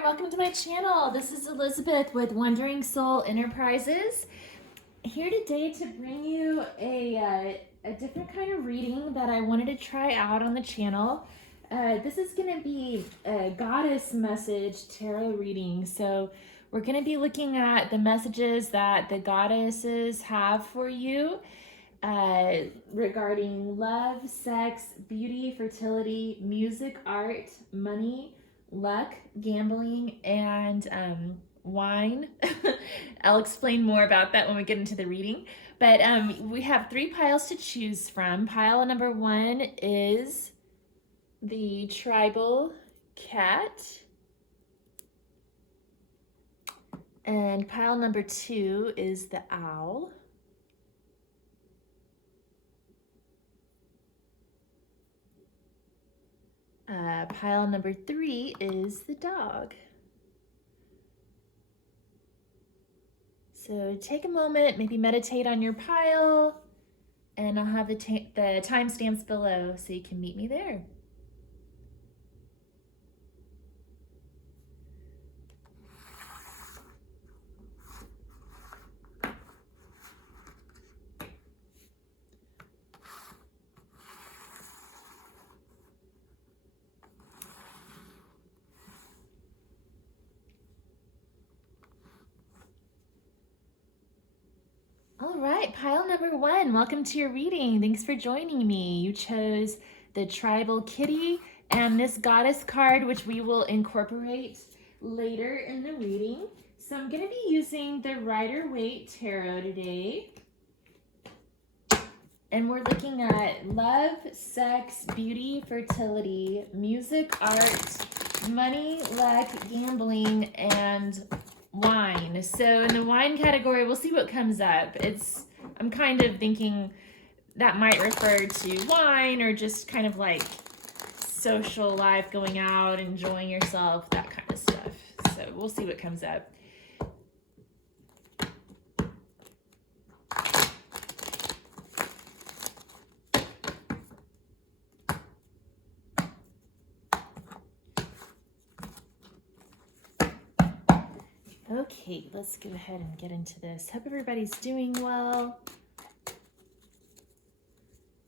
there, welcome to my channel. This is Elizabeth with Wandering Soul Enterprises. Here today to bring you a different kind of reading that I wanted to try out on the channel. This is going to be a goddess message tarot reading. So we're going to be looking at the messages that the goddesses have for you regarding love, sex, beauty, fertility, music, art, money, luck, gambling, and wine. I'll explain more about that when we get into the reading. But we have 3 piles to choose from. Pile number 1 is the tribal cat. And pile number 2 is the owl. Pile number 3 is the dog. So take a moment, maybe meditate on your pile, and I'll have the timestamps below so you can meet me there. All right, pile number 1, welcome to your reading. Thanks for joining me. You chose the tribal kitty and this goddess card, which we will incorporate later in the reading. So I'm going to be using the Waite tarot today. And we're looking at love, sex, beauty, fertility, music, art, money, luck, gambling, and wine. So in the wine category, we'll see what comes up. I'm kind of thinking that might refer to wine or just kind of like social life, going out, enjoying yourself, that kind of stuff. So we'll see what comes up. Okay, let's go ahead and get into this. Hope everybody's doing well. Let's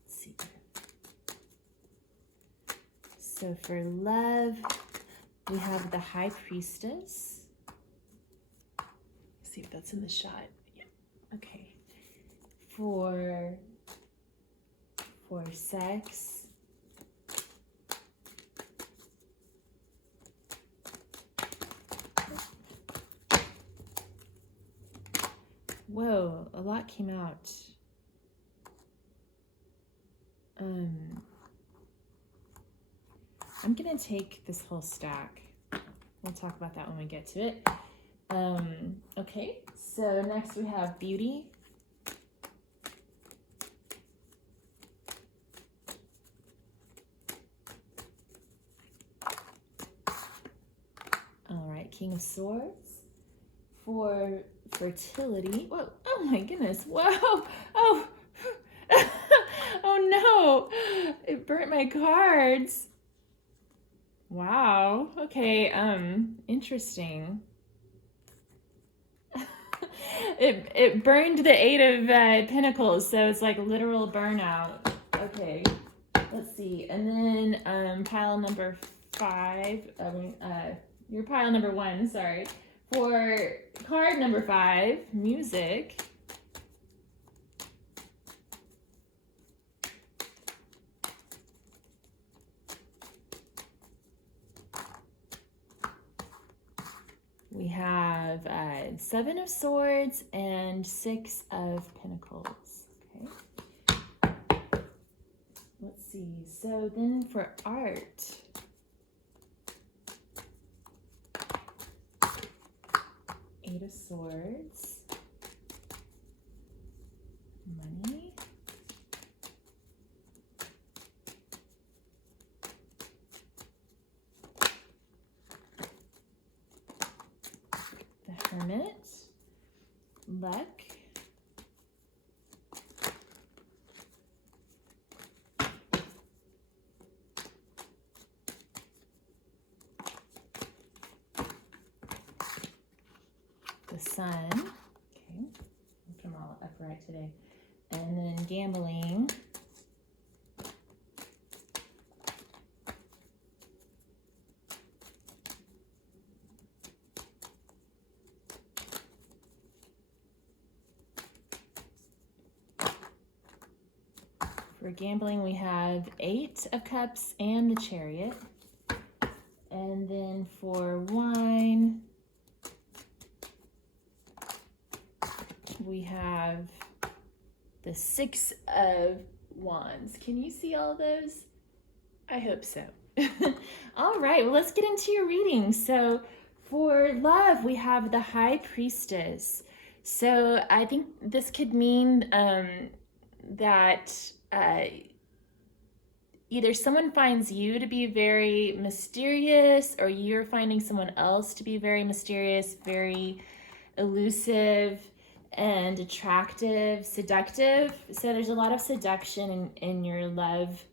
see. So for love, we have the High Priestess. Let's see if that's in the shot. Yeah. Okay. For sex, whoa, a lot came out. I'm gonna take this whole stack. We'll talk about that when we get to it. Okay, so next we have beauty. All right, King of Swords. For fertility. Whoa, oh my goodness, whoa, oh, oh no, it burnt my cards. Wow, okay, interesting. It burned the 8 of Pentacles, so it's like literal burnout. Okay, let's see, and then pile number 5, your pile number 1, sorry. For card number 5, music. We have 7 of Swords and 6 of Pentacles. Okay. Let's see. So then for art, Eight of Swords, money, the Hermit, luck, Sun. Okay, put them all upright today. And then gambling. For gambling, we have 8 of Cups and the Chariot. And then for wine, we have the 6 of Wands. Can you see all of those? I hope so. All right, well, let's get into your reading. So for love, we have the High Priestess. So I think this could mean that either someone finds you to be very mysterious, or you're finding someone else to be very mysterious, very elusive and attractive, seductive. So there's a lot of seduction in your love,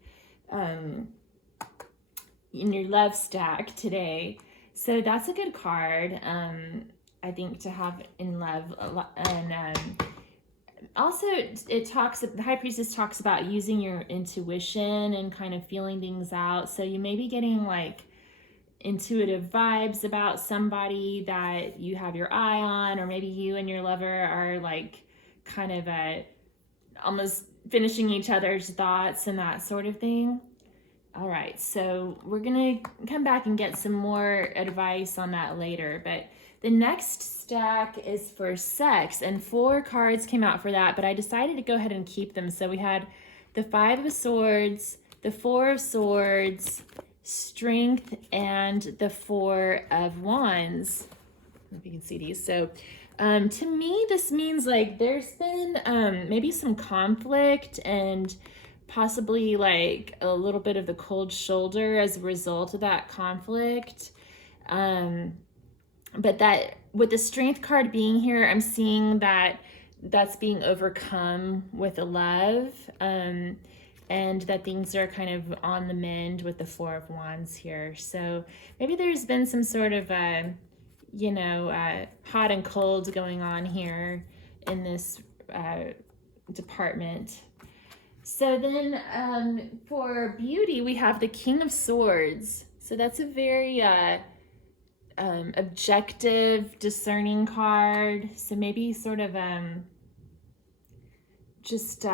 stack today. So that's a good card, I think, to have in love a lot. And also, the High Priestess talks about using your intuition and kind of feeling things out. So you may be getting like intuitive vibes about somebody that you have your eye on, or maybe you and your lover are like kind of almost finishing each other's thoughts and that sort of thing. All right, so we're gonna come back and get some more advice on that later, but the next stack is for sex, and 4 cards came out for that, but I decided to go ahead and keep them. So we had the 5 of Swords, the 4 of Swords, Strength, and the 4 of Wands. I don't know if you can see these. So to me, this means like there's been maybe some conflict and possibly like a little bit of the cold shoulder as a result of that conflict. But that with the Strength card being here, I'm seeing that that's being overcome with a love, and that things are kind of on the mend with the 4 of Wands here. So maybe there's been some sort of hot and cold going on here in this department. So then for beauty, we have the King of Swords. So that's a very objective, discerning card. So maybe sort of just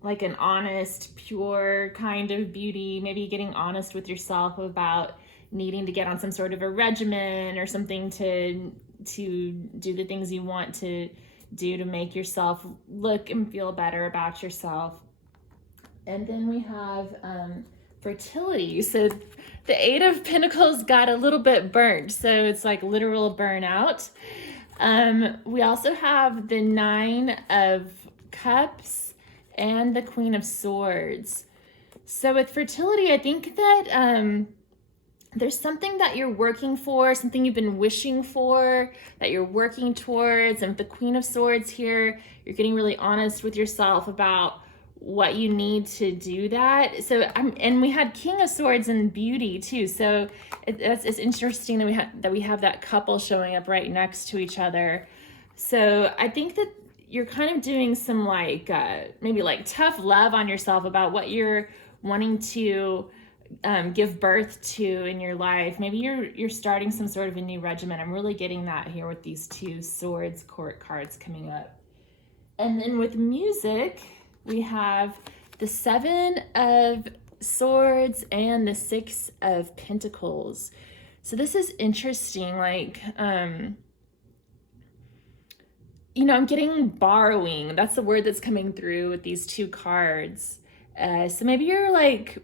like an honest, pure kind of beauty. Maybe getting honest with yourself about needing to get on some sort of a regimen or something to do the things you want to do to make yourself look and feel better about yourself. And then we have Fertility. So the 8 of Pentacles got a little bit burnt, so it's like literal burnout. We also have the 9 of Cups and the Queen of Swords. So with Fertility, I think that there's something that you're working for, something you've been wishing for, that you're working towards. And with the Queen of Swords here, you're getting really honest with yourself about what you need to do that. So and we had King of Swords and Beauty too. So it's interesting that we have that couple showing up right next to each other. So I think that you're kind of doing some like maybe like tough love on yourself about what you're wanting to give birth to in your life. Maybe you're starting some sort of a new regimen. I'm really getting that here with these 2 Swords court cards coming up. And then with music, we have the 7 of Swords and the 6 of Pentacles. So this is interesting. Like, I'm getting borrowing. That's the word that's coming through with these 2 cards. So maybe you're like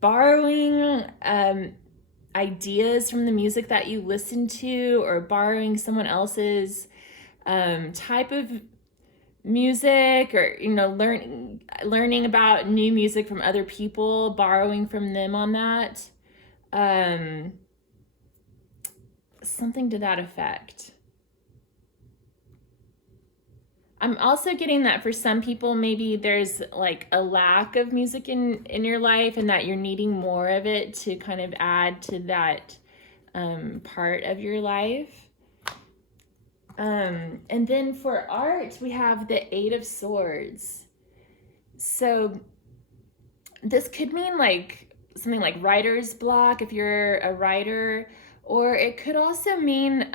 borrowing ideas from the music that you listen to, or borrowing someone else's type of music, or learning about new music from other people, borrowing from them on that, something to that effect. I'm also getting that for some people, maybe there's like a lack of music in your life, and that you're needing more of it to kind of add to that part of your life. And then for art, we have the Eight of Swords. So this could mean like something like writer's block if you're a writer, or it could also mean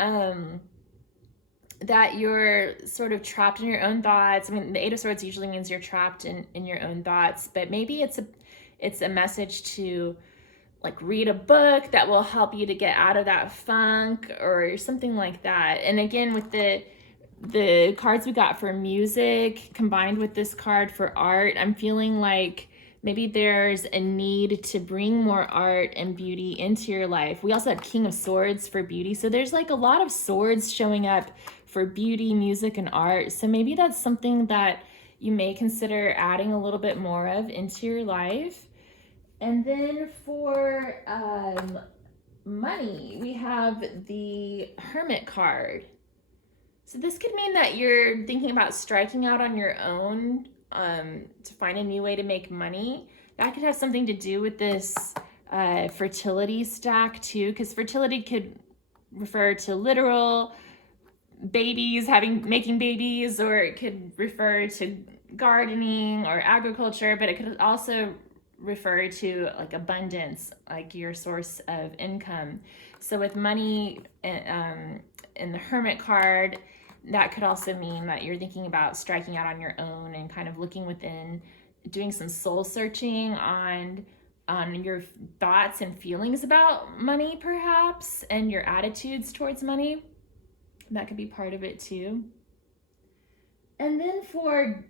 that you're sort of trapped in your own thoughts. I mean, the Eight of Swords usually means you're trapped in your own thoughts, but maybe it's a message to like read a book that will help you to get out of that funk or something like that. And again, with the cards we got for music combined with this card for art, I'm feeling like maybe there's a need to bring more art and beauty into your life. We also have King of Swords for beauty. So there's like a lot of swords showing up for beauty, music, and art. So maybe that's something that you may consider adding a little bit more of into your life. And then for money, we have the Hermit card. So this could mean that you're thinking about striking out on your own to find a new way to make money. That could have something to do with this fertility stack too, because fertility could refer to literal babies, making babies, or it could refer to gardening or agriculture, but it could also refer to like abundance, like your source of income. So with money in the Hermit card, that could also mean that you're thinking about striking out on your own and kind of looking within, doing some soul searching on your thoughts and feelings about money perhaps, and your attitudes towards money. That could be part of it too. And then for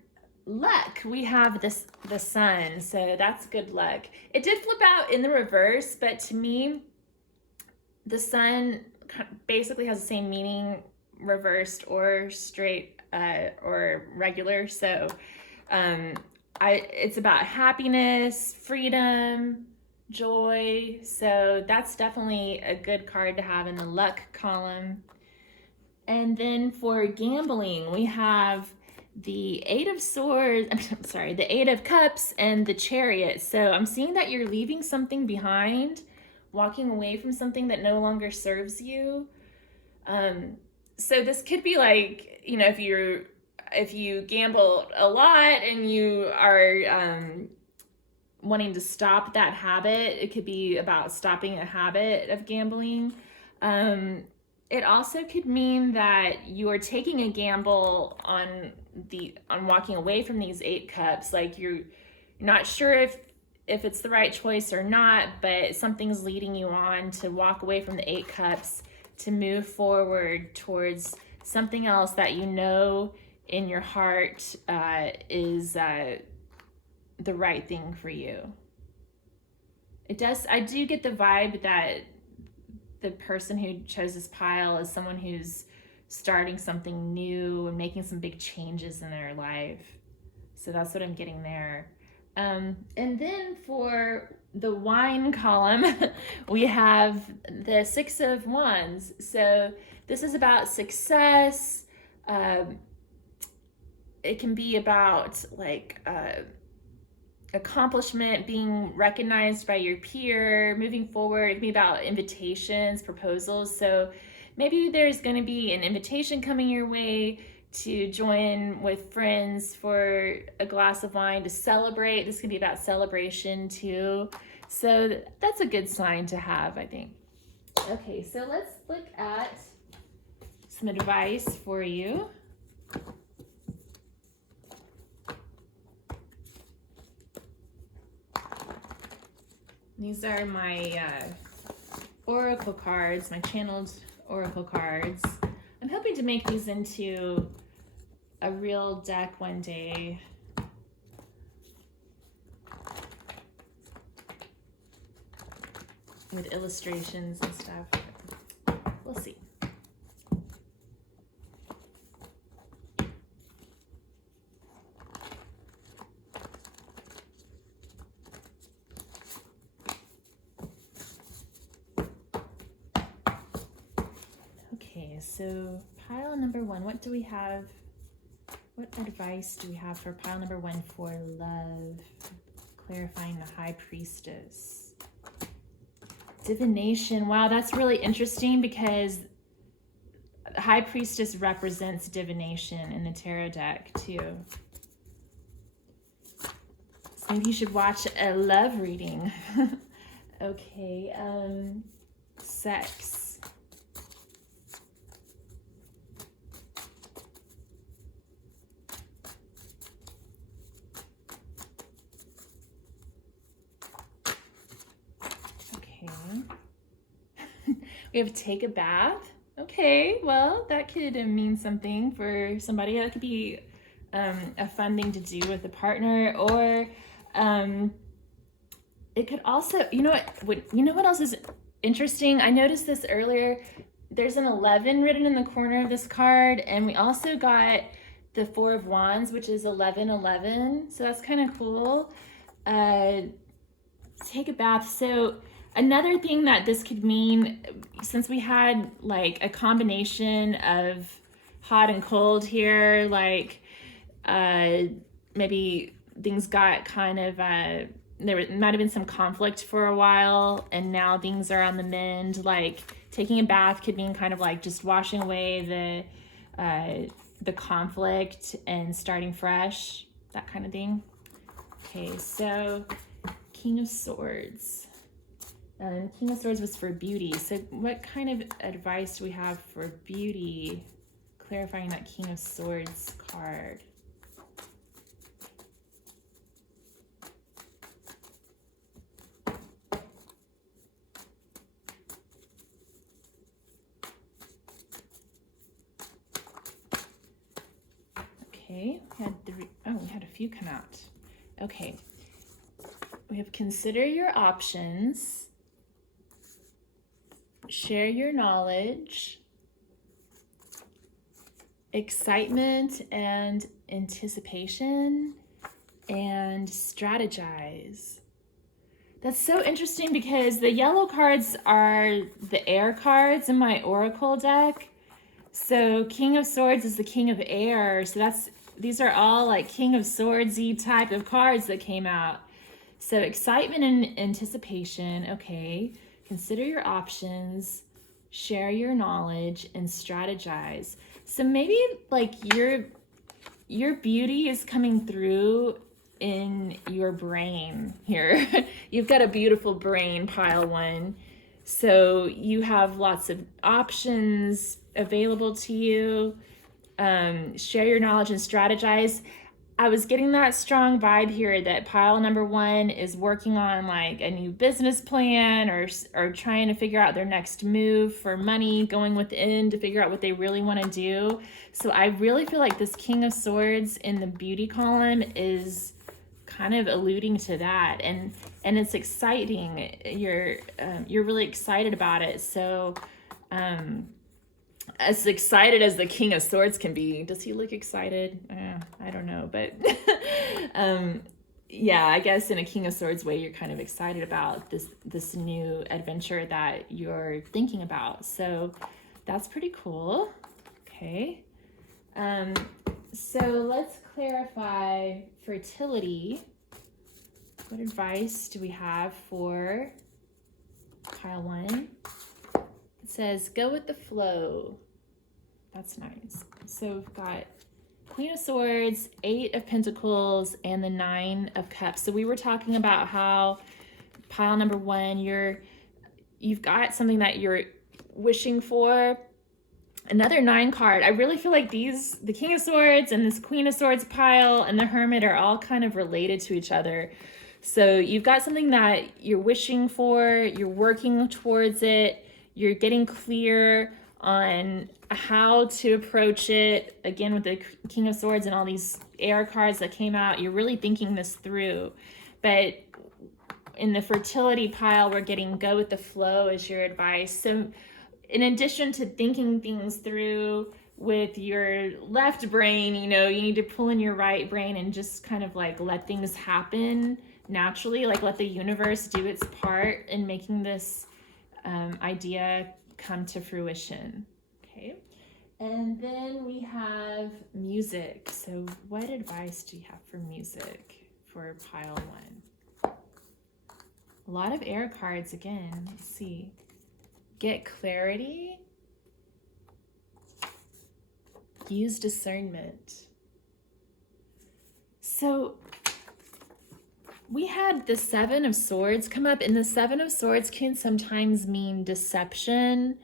luck, we have the Sun, so that's good luck. It did flip out in the reverse, but to me, the Sun basically has the same meaning, reversed or straight or regular. So it's about happiness, freedom, joy. So that's definitely a good card to have in the luck column. And then for gambling, we have the Eight of Swords, the Eight of Cups and the Chariot. So I'm seeing that you're leaving something behind, walking away from something that no longer serves you. So this could be like, you know, if you gamble a lot and you are wanting to stop that habit, it could be about stopping a habit of gambling. It also could mean that you are taking a gamble on walking away from these Eight Cups. Like you're not sure if it's the right choice or not, but something's leading you on to walk away from the Eight Cups to move forward towards something else that you know in your heart is the right thing for you. I do get the vibe that the person who chose this pile is someone who's starting something new and making some big changes in their life. So that's what I'm getting there. And then for the wine column, we have the Six of Wands. So this is about success. It can be about like accomplishment, being recognized by your peer, moving forward. It can be about invitations, proposals. So maybe there's going to be an invitation coming your way to join with friends for a glass of wine to celebrate. This could be about celebration too. So that's a good sign to have, I think. Okay, so let's look at some advice for you. These are my oracle cards, my channeled oracle cards. I'm hoping to make these into a real deck one day. With illustrations and stuff. We'll see. Okay, so pile number one, what do we have? What advice do we have for pile number one for love? Clarifying the High Priestess. Divination. Wow, that's really interesting because High Priestess represents divination in the tarot deck too. So maybe you should watch a love reading. Okay, sex. Okay. We have take a bath. Okay, well, that could mean something for somebody. That could be a fun thing to do with a partner, or it could also, you know what else is interesting? I noticed this earlier. There's an 11 written in the corner of this card, and we also got the 4 of Wands, which is 1111. So that's kind of cool. Take a bath. So another thing that this could mean, since we had like a combination of hot and cold here, like maybe things got kind of there might have been some conflict for a while, and now things are on the mend. Like taking a bath could mean kind of like just washing away the conflict and starting fresh, that kind of thing. Okay, so King of Swords. King of Swords was for beauty. So what kind of advice do we have for beauty? Clarifying that King of Swords card. Okay, we had a few come out. Okay, we have consider your options, share your knowledge, excitement and anticipation, and strategize. That's so interesting because the yellow cards are the air cards in my oracle deck. So King of Swords is the King of Air. So these are all like King of Swordsy type of cards that came out. So excitement and anticipation. Okay. Consider your options, share your knowledge, and strategize. So maybe like your beauty is coming through in your brain here. You've got a beautiful brain, pile 1. So you have lots of options available to you. Share your knowledge and strategize. I was getting that strong vibe here that pile number 1 is working on like a new business plan, or trying to figure out their next move for money, going within to figure out what they really want to do. So I really feel like this King of Swords in the beauty column is kind of alluding to that, and it's exciting. You're really excited about it. So as excited as the King of Swords can be. Does he look excited? I don't know, but yeah, I guess in a King of Swords way, you're kind of excited about this new adventure that you're thinking about. So that's pretty cool. Okay. So let's clarify fertility. What advice do we have for pile 1? It says, go with the flow. That's nice. So we've got Queen of Swords, 8 of Pentacles, and the 9 of Cups. So we were talking about how pile number 1, you've got something that you're wishing for. Another 9 card. I really feel like the King of Swords and this Queen of Swords pile and the Hermit are all kind of related to each other. So you've got something that you're wishing for, you're working towards it, you're getting clear on how to approach it. Again, with the King of Swords and all these air cards that came out, you're really thinking this through. But in the fertility pile, we're getting go with the flow as your advice. So in addition to thinking things through with your left brain, you need to pull in your right brain and just kind of like let things happen naturally, like let the universe do its part in making this idea come to fruition. Okay. And then we have music. So what advice do you have for music for pile 1? A lot of air cards again. Let's see. Get clarity. Use discernment. So we had the Seven of Swords come up, and the Seven of Swords can sometimes mean deception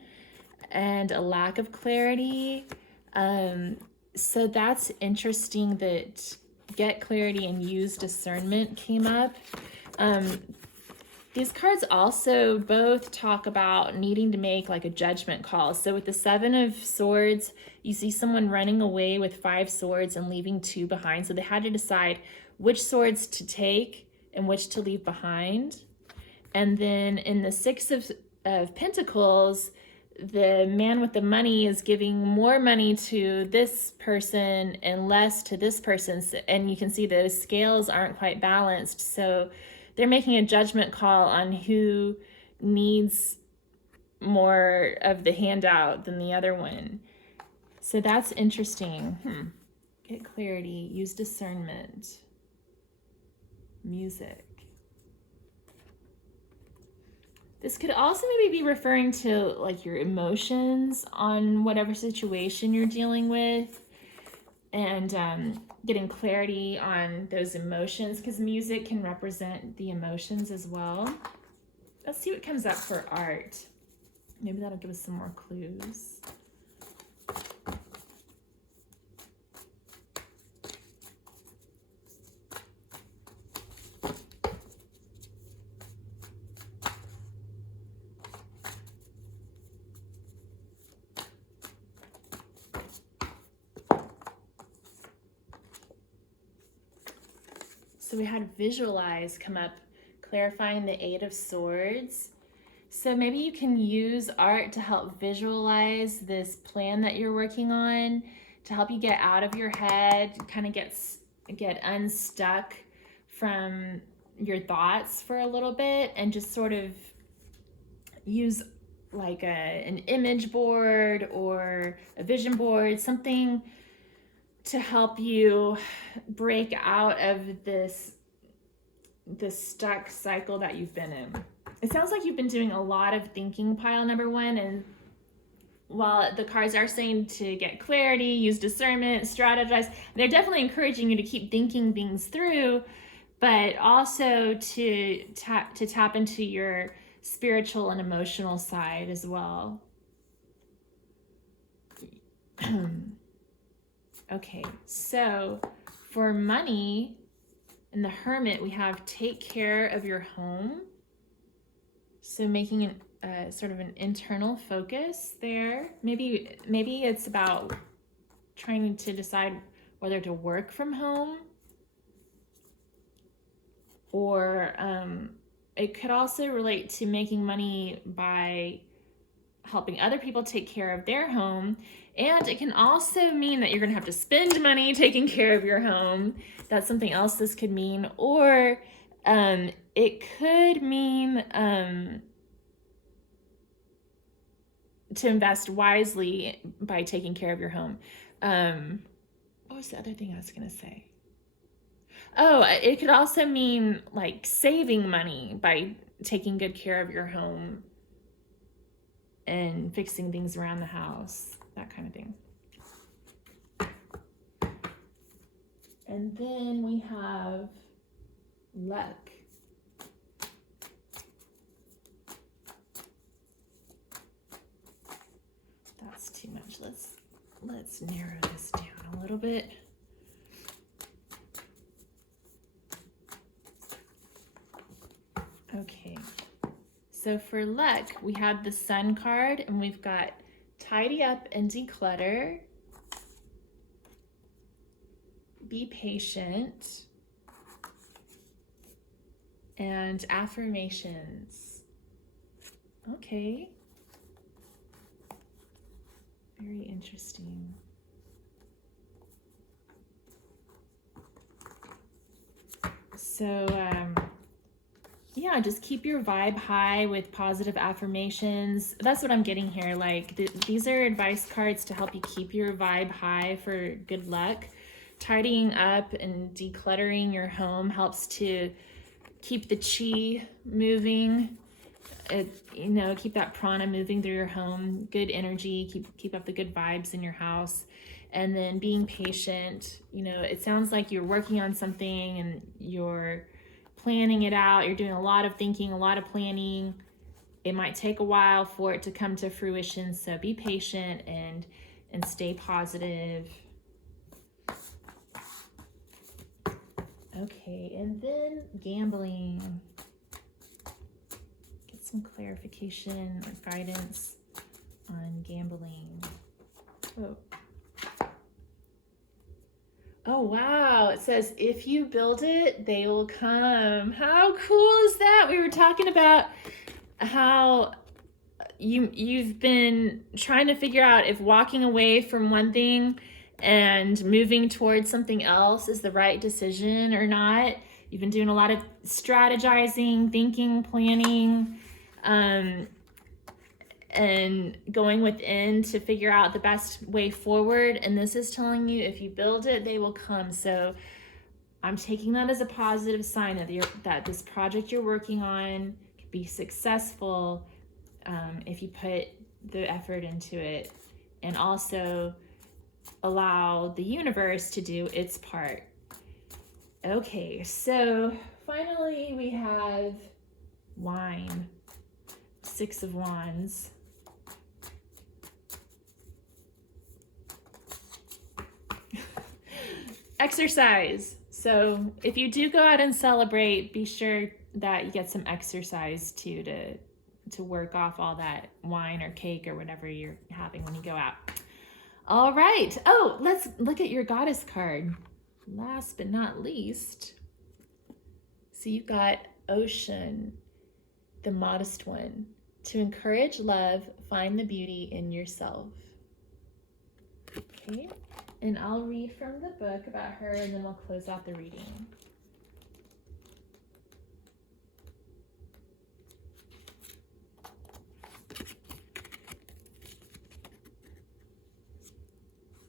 and a lack of clarity. So that's interesting that get clarity and use discernment came up. These cards also both talk about needing to make like a judgment call. So with the Seven of Swords, you see someone running away with 5 swords and leaving 2 behind. So they had to decide which swords to take and which to leave behind. And then in the Six of Pentacles, the man with the money is giving more money to this person and less to this person. And you can see the scales aren't quite balanced. So they're making a judgment call on who needs more of the handout than the other one. So that's interesting. Get clarity, use discernment, music. This could also maybe be referring to like your emotions on whatever situation you're dealing with, and getting clarity on those emotions, because music can represent the emotions as well. Let's see what comes up for art. Maybe that'll give us some more clues. So we had visualize come up, clarifying the Eight of Swords. So maybe you can use art to help visualize this plan that you're working on, to help you get out of your head, kind of get unstuck from your thoughts for a little bit, and just sort of use like an image board or a vision board, something to help you break out of this stuck cycle that you've been in. It sounds like you've been doing a lot of thinking, pile number 1, and while the cards are saying to get clarity, use discernment, strategize, they're definitely encouraging you to keep thinking things through, but also to tap into your spiritual and emotional side as well. Okay, so for money, in the Hermit, we have take care of your home. So making sort of an internal focus there. Maybe it's about trying to decide whether to work from home, or it could also relate to making money by helping other people take care of their home. And it can also mean that you're going to have to spend money taking care of your home. That's something else this could mean. Or it could mean to invest wisely by taking care of your home. What was the other thing I was going to say? Oh, it could also mean like saving money by taking good care of your home and fixing things around the house, that kind of thing. And then we have luck. That's too much. Let's narrow this down a little bit. Okay. So for luck, we have the Sun card, and we've got tidy up and declutter, be patient, and affirmations. Okay. Very interesting. So, yeah, just keep your vibe high with positive affirmations. That's what I'm getting here. Like these are advice cards to help you keep your vibe high for good luck. Tidying up and decluttering your home helps to keep the chi moving keep that prana moving through your home, good energy, keep up the good vibes in your house. And then being patient. It sounds like you're working on something and you're planning it out. You're doing a lot of thinking, a lot of planning. It might take a while for it to come to fruition, so be patient and stay positive. Okay, and then gambling. Get some clarification or guidance on gambling. Oh, wow. It says, if you build it, they will come. How cool is that? We were talking about how you've been trying to figure out if walking away from one thing and moving towards something else is the right decision or not. You've been doing a lot of strategizing, thinking, planning, and going within to figure out the best way forward. And this is telling you, if you build it, they will come. So I'm taking that as a positive sign that this project you're working on can be successful if you put the effort into it, and also allow the universe to do its part. Okay, so finally we have wine, 6 of Wands. Exercise. So if you do go out and celebrate, be sure that you get some exercise too, to work off all that wine or cake or whatever you're having when you go out. All right. Oh, let's look at your goddess card. Last but not least. So you've got Ocean, the modest one. To encourage love, find the beauty in yourself. Okay. And I'll read from the book about her, and then we'll close out the reading.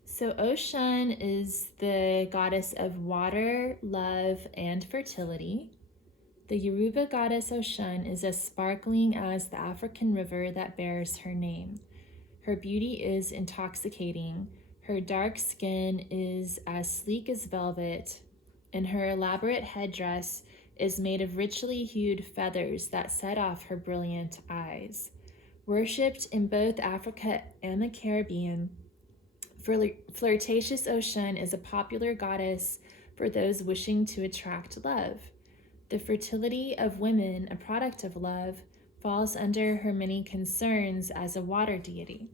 So Ocean is the goddess of water, love, and fertility. The Yoruba goddess Ocean is as sparkling as the African river that bears her name. Her beauty is intoxicating. Her dark skin is as sleek as velvet, and her elaborate headdress is made of richly hued feathers that set off her brilliant eyes. Worshipped in both Africa and the Caribbean, flirtatious Ocean is a popular goddess for those wishing to attract love. The fertility of women, a product of love, falls under her many concerns as a water deity.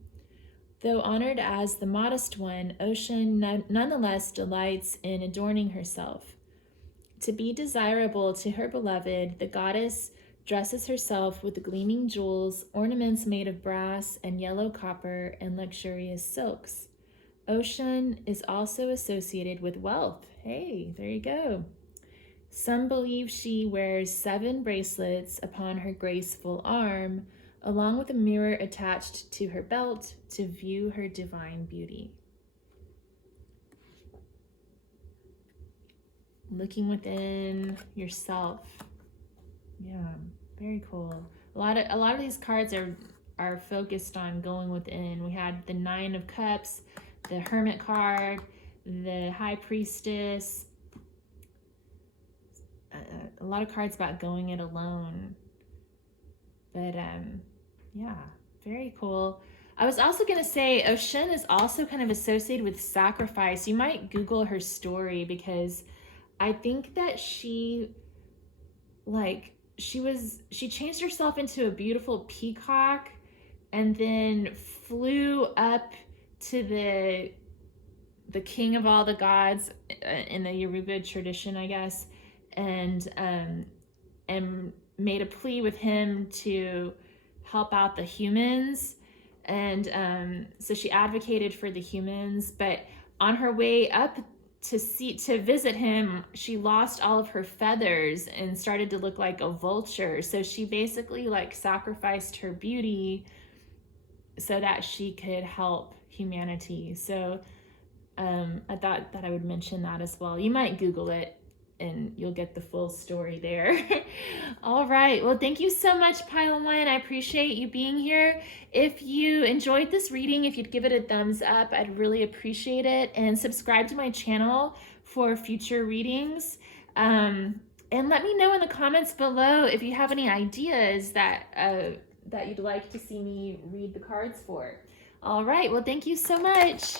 Though honored as the modest one, Ocean nonetheless delights in adorning herself. To be desirable to her beloved, the goddess dresses herself with gleaming jewels, ornaments made of brass and yellow copper, and luxurious silks. Ocean is also associated with wealth. Hey, there you go. Some believe she wears 7 bracelets upon her graceful arm, along with a mirror attached to her belt to view her divine beauty. Looking within yourself. Yeah, very cool. A lot of these cards are focused on going within. We had the 9 of Cups, the Hermit card, the High Priestess. A lot of cards about going it alone. But yeah, very cool. I was also going to say Ocean is also kind of associated with sacrifice. You might Google her story, because I think that she changed herself into a beautiful peacock and then flew up to the king of all the gods in the Yoruba tradition, I guess, and made a plea with him to help out the humans. And so she advocated for the humans, but on her way up to visit him, she lost all of her feathers and started to look like a vulture. So she basically sacrificed her beauty so that she could help humanity. So I thought that I would mention that as well. You might Google it. and you'll get the full story there. All right. Well, thank you so much, Pile 1. I appreciate you being here. If you enjoyed this reading, if you'd give it a thumbs up, I'd really appreciate it. And subscribe to my channel for future readings. And let me know in the comments below if you have any ideas that you'd like to see me read the cards for. All right. Well, thank you so much.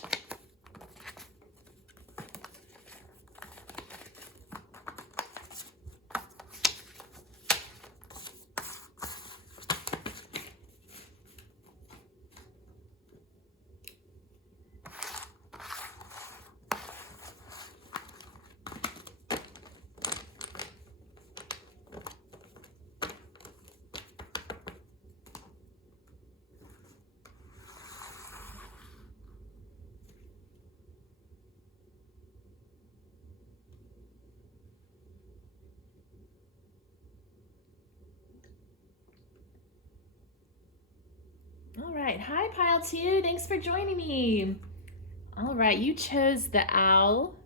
All right. Hi, Pile 2. Thanks for joining me. All right. You chose the owl.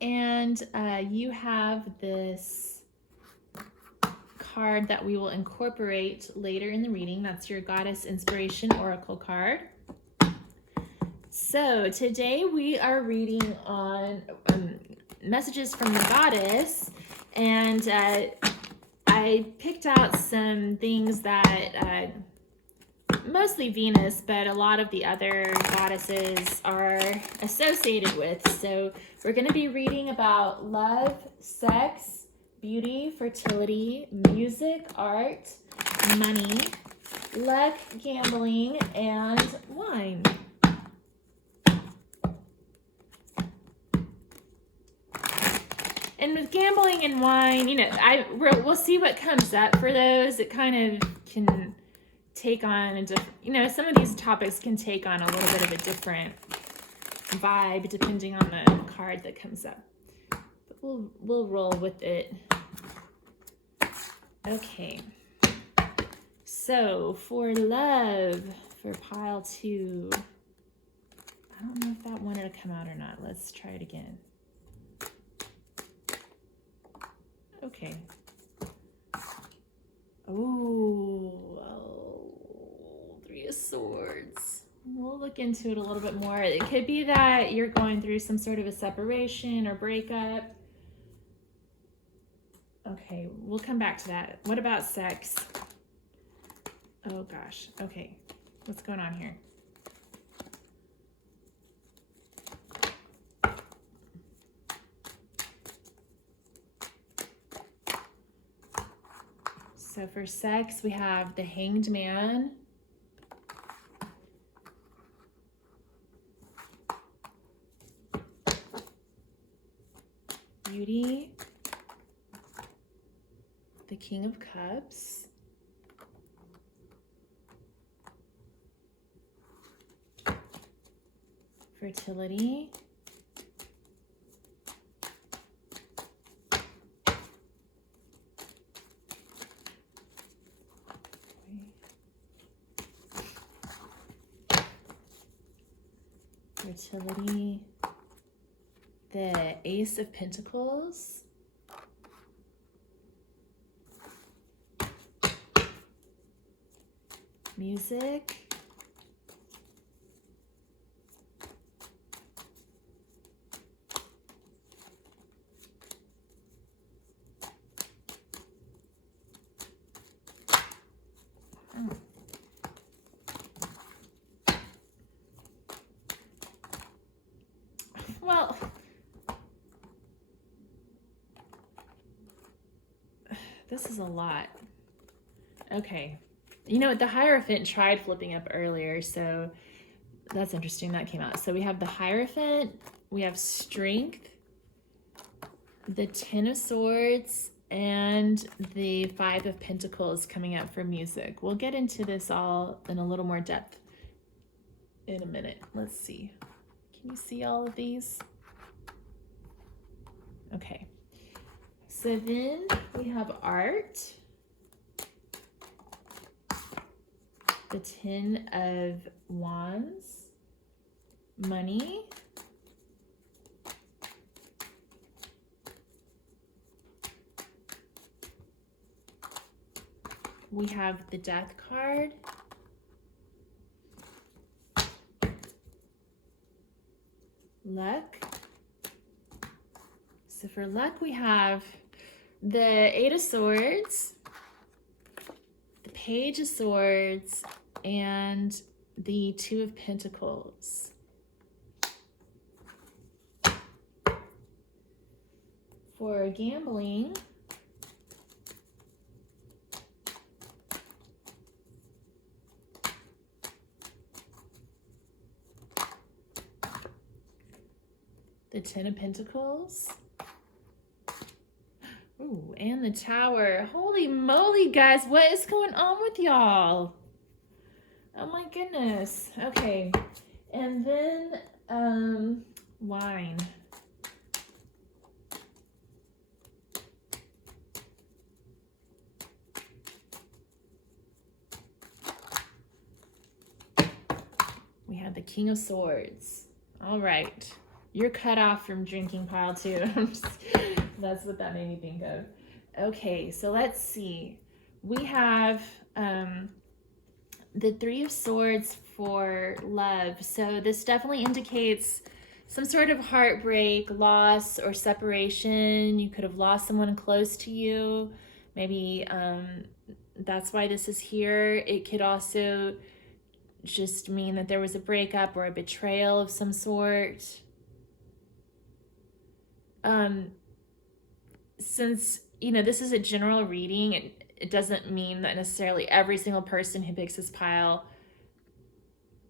And you have this card that we will incorporate later in the reading. That's your Goddess Inspiration Oracle card. So today we are reading on messages from the Goddess. And I picked out some things that mostly Venus, but a lot of the other goddesses are associated with. So we're going to be reading about love, sex, beauty, fertility, music, art, money, luck, gambling, and wine. And with gambling and wine, you know, we'll see what comes up for those. It kind of can take on a different, you know, some of these topics can take on a little bit of a different vibe depending on the card that comes up. But we'll roll with it. Okay. So for love, for Pile 2, I don't know if that wanted to come out or not. Let's try it again. Okay. Oh, 3 of Swords. We'll look into it a little bit more. It could be that you're going through some sort of a separation or breakup. Okay, we'll come back to that. What about sex? Oh gosh. Okay, what's going on here? So for sex, we have the Hanged Man. Beauty. The King of Cups. Fertility. Fertility, the Ace of Pentacles, music, well, this is a lot. Okay. You know, the Hierophant tried flipping up earlier, so that's interesting. That came out. So we have the Hierophant, we have Strength, the 10 of Swords, and the 5 of Pentacles coming up for music. We'll get into this all in a little more depth in a minute. Let's see. Can you see all of these? Okay. So then we have art, the 10 of Wands, money, we have the Death card. Luck. So for luck, we have the Eight of Swords, the Page of Swords, and the Two of Pentacles. For gambling, the Ten of Pentacles. Ooh, and the Tower. Holy moly, guys, what is going on with y'all? Oh my goodness. Okay, and then wine. We have the King of Swords. All right. You're cut off from drinking pile too. That's what that made me think of. Okay, so let's see. We have the Three of Swords for love. So this definitely indicates some sort of heartbreak, loss, or separation. You could have lost someone close to you. Maybe that's why this is here. It could also just mean that there was a breakup or a betrayal of some sort. Since, you know, this is a general reading, it doesn't mean that necessarily every single person who picks this pile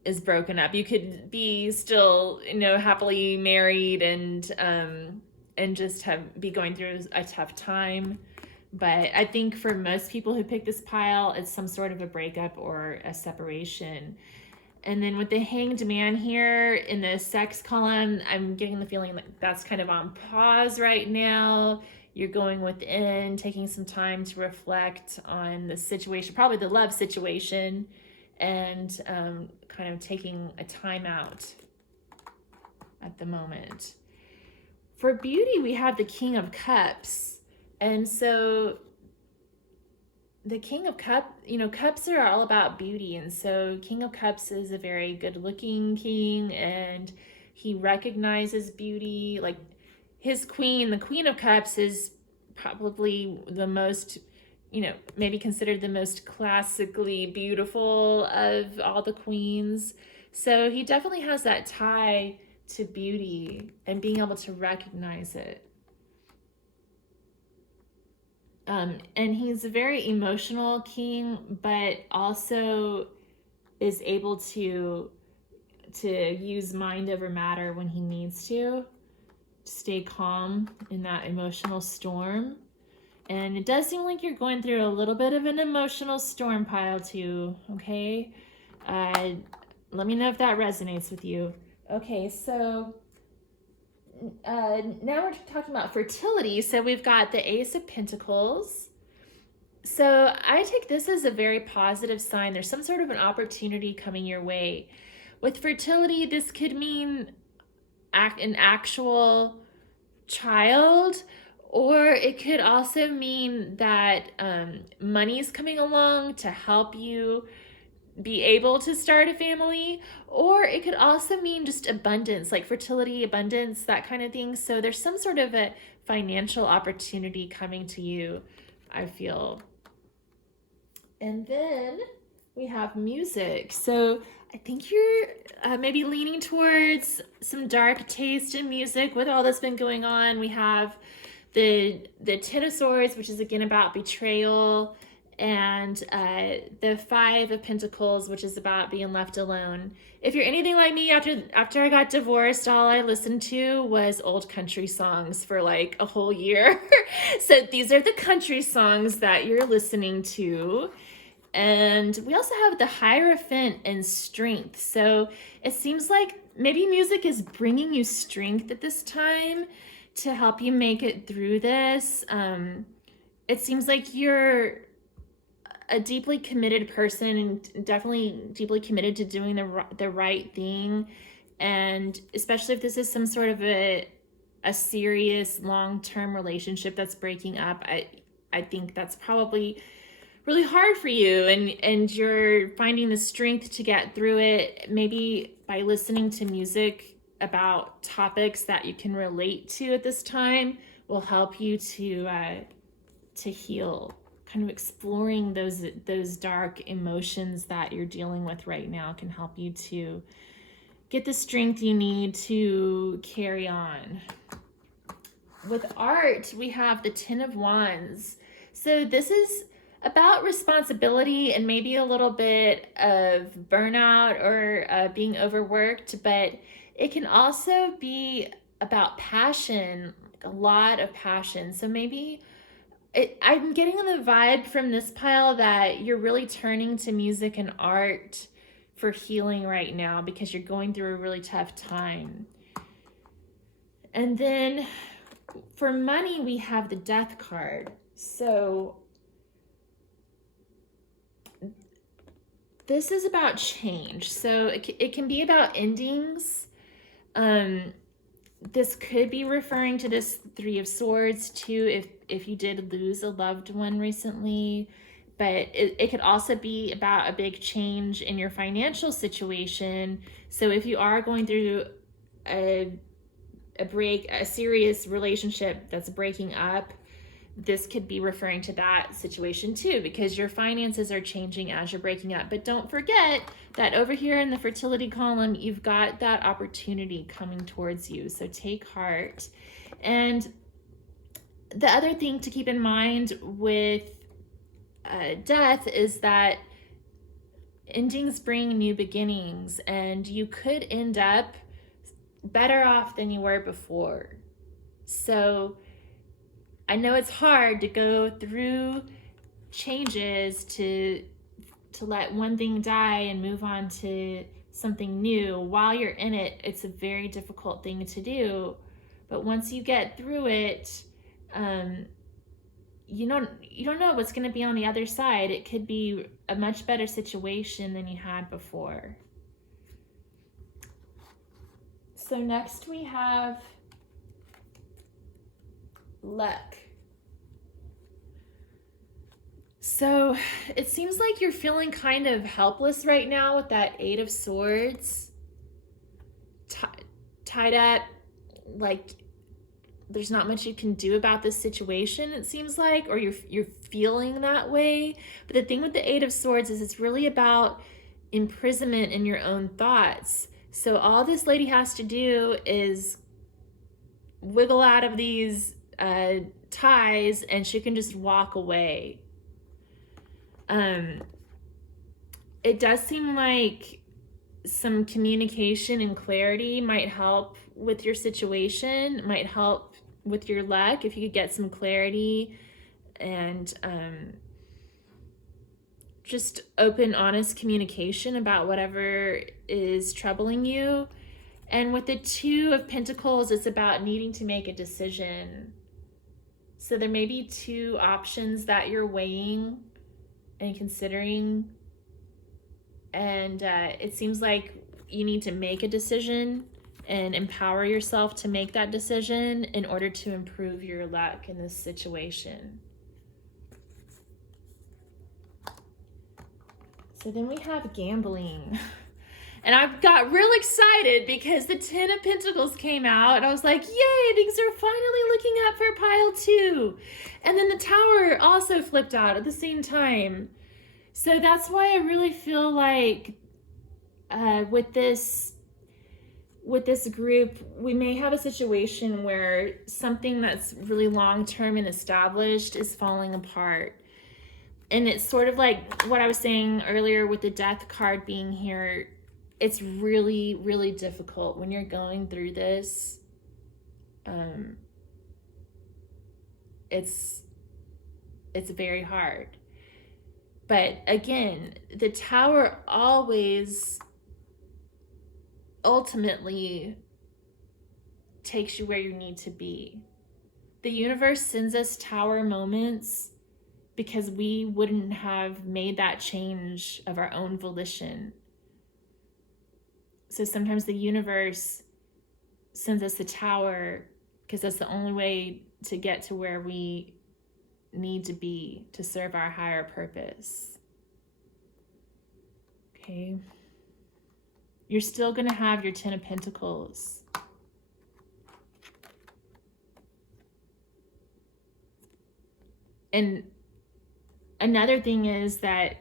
is broken up. You could be still, you know, happily married and just be going through a tough time. But I think for most people who pick this pile, it's some sort of a breakup or a separation. And then with the Hanged Man here in the sex column, I'm getting the feeling like that's kind of on pause right now. You're going within, taking some time to reflect on the situation, probably the love situation, and kind of taking a time out at the moment. For beauty, we have the King of Cups. And so the King of Cups, you know, cups are all about beauty. And so King of Cups is a very good looking king, and he recognizes beauty. Like his queen, the Queen of Cups, is probably the most, you know, maybe considered the most classically beautiful of all the queens. So he definitely has that tie to beauty and being able to recognize it. And he's a very emotional king, but also is able to use mind over matter when he needs to stay calm in that emotional storm. And it does seem like you're going through a little bit of an emotional storm pile too, okay? Let me know if that resonates with you. Okay, so now we're talking about fertility. So we've got the Ace of Pentacles. So I take this as a very positive sign. There's some sort of an opportunity coming your way. With fertility, this could mean an actual child, or it could also mean that money's coming along to help you be able to start a family, or it could also mean just abundance, like fertility, abundance, that kind of thing. So there's some sort of a financial opportunity coming to you, I feel. And then we have music. So I think you're maybe leaning towards some dark taste in music with all that's been going on. We have the Ten of Swords, which is again about betrayal, and the Five of Pentacles, which is about being left alone. If you're anything like me, after I got divorced, all I listened to was old country songs for like a whole year. So these are the country songs that you're listening to. And we also have the Hierophant and strength. So it seems like maybe music is bringing you strength at this time to help you make it through this. It seems like you're a deeply committed person, and definitely deeply committed to doing the right thing. And especially if this is some sort of a serious long-term relationship that's breaking up, I think that's probably really hard for you, and you're finding the strength to get through it, maybe by listening to music about topics that you can relate to at this time will help you to heal. Kind of exploring those dark emotions that you're dealing with right now can help you to get the strength you need to carry on. With art, we have the Ten of Wands. So this is about responsibility and maybe a little bit of burnout or being overworked, but it can also be about passion, a lot of passion. So maybe I'm getting the vibe from this pile that you're really turning to music and art for healing right now because you're going through a really tough time. And then for money, we have the Death card. So this is about change. So it can be about endings. This could be referring to this Three of Swords too, if you did lose a loved one recently. But it could also be about a big change in your financial situation. So if you are going through a serious relationship that's breaking up, this could be referring to that situation too, because your finances are changing as you're breaking up. But don't forget that over here in the fertility column, you've got that opportunity coming towards you. So take heart. And the other thing to keep in mind with death is that endings bring new beginnings, and you could end up better off than you were before. So I know it's hard to go through changes to let one thing die and move on to something new. While you're in it, it's a very difficult thing to do. But once you get through it, you don't know what's going to be on the other side. It could be a much better situation than you had before. So next we have luck. So it seems like you're feeling kind of helpless right now with that Eight of Swords. Tied up, like there's not much you can do about this situation, it seems like, or you're feeling that way. But the thing with the Eight of Swords is it's really about imprisonment in your own thoughts. So all this lady has to do is wiggle out of these ties and she can just walk away. It does seem like some communication and clarity might help with your situation, might help with your luck if you could get some clarity and just open, honest communication about whatever is troubling you. And with the Two of Pentacles, it's about needing to make a decision. So there may be two options that you're weighing and considering. And it seems like you need to make a decision and empower yourself to make that decision in order to improve your luck in this situation. So then we have gambling. And I got real excited because the Ten of Pentacles came out and I was like, yay, things are finally looking up for pile 2. And then the Tower also flipped out at the same time. So that's why I really feel like with this group, we may have a situation where something that's really long-term and established is falling apart. And it's sort of like what I was saying earlier with the Death card being here. It's really, really difficult when you're going through this. It's very hard. But again, the Tower always ultimately takes you where you need to be. The universe sends us Tower moments because we wouldn't have made that change of our own volition. So sometimes the universe sends us the Tower because that's the only way to get to where we need to be to serve our higher purpose. Okay. You're still going to have your 10 of Pentacles. And another thing is that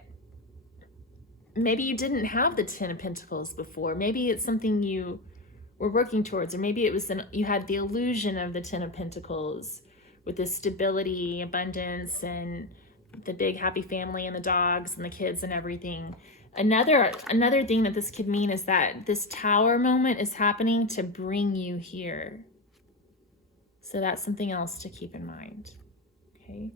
maybe you didn't have the 10 of Pentacles before. Maybe it's something you were working towards, or maybe it was you had the illusion of the 10 of Pentacles with the stability, abundance, and the big happy family and the dogs and the kids and everything. Another thing that this could mean is that this Tower moment is happening to bring you here. So that's something else to keep in mind. Okay.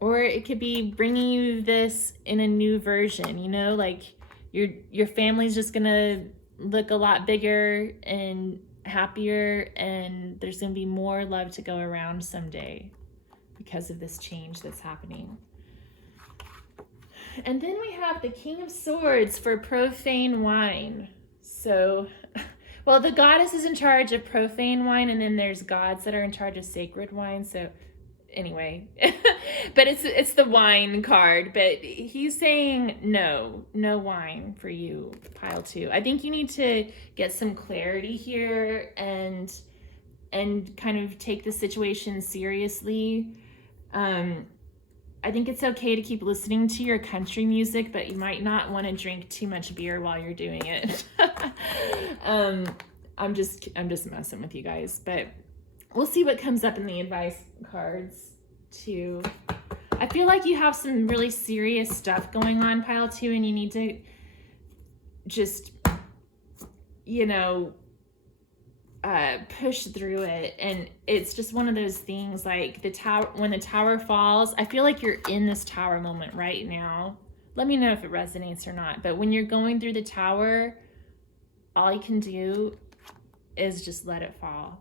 Or it could be bringing you this in a new version, you know, like your family's just gonna look a lot bigger and happier, and there's gonna be more love to go around someday because of this change that's happening. And then we have the King of Swords for profane wine. So, well, the goddess is in charge of profane wine, and then there's gods that are in charge of sacred wine. So anyway, but it's the wine card, but he's saying no wine for you, pile 2. I think you need to get some clarity here and kind of take the situation seriously. I think it's okay to keep listening to your country music, but you might not want to drink too much beer while you're doing it. I'm just messing with you guys, but we'll see what comes up in the advice cards too. I feel like you have some really serious stuff going on, pile 2, and you need to just, you know, push through it. And it's just one of those things, like the tower, when the tower falls, I feel like you're in this tower moment right now. Let me know if it resonates or not. But when you're going through the tower, all you can do is just let it fall.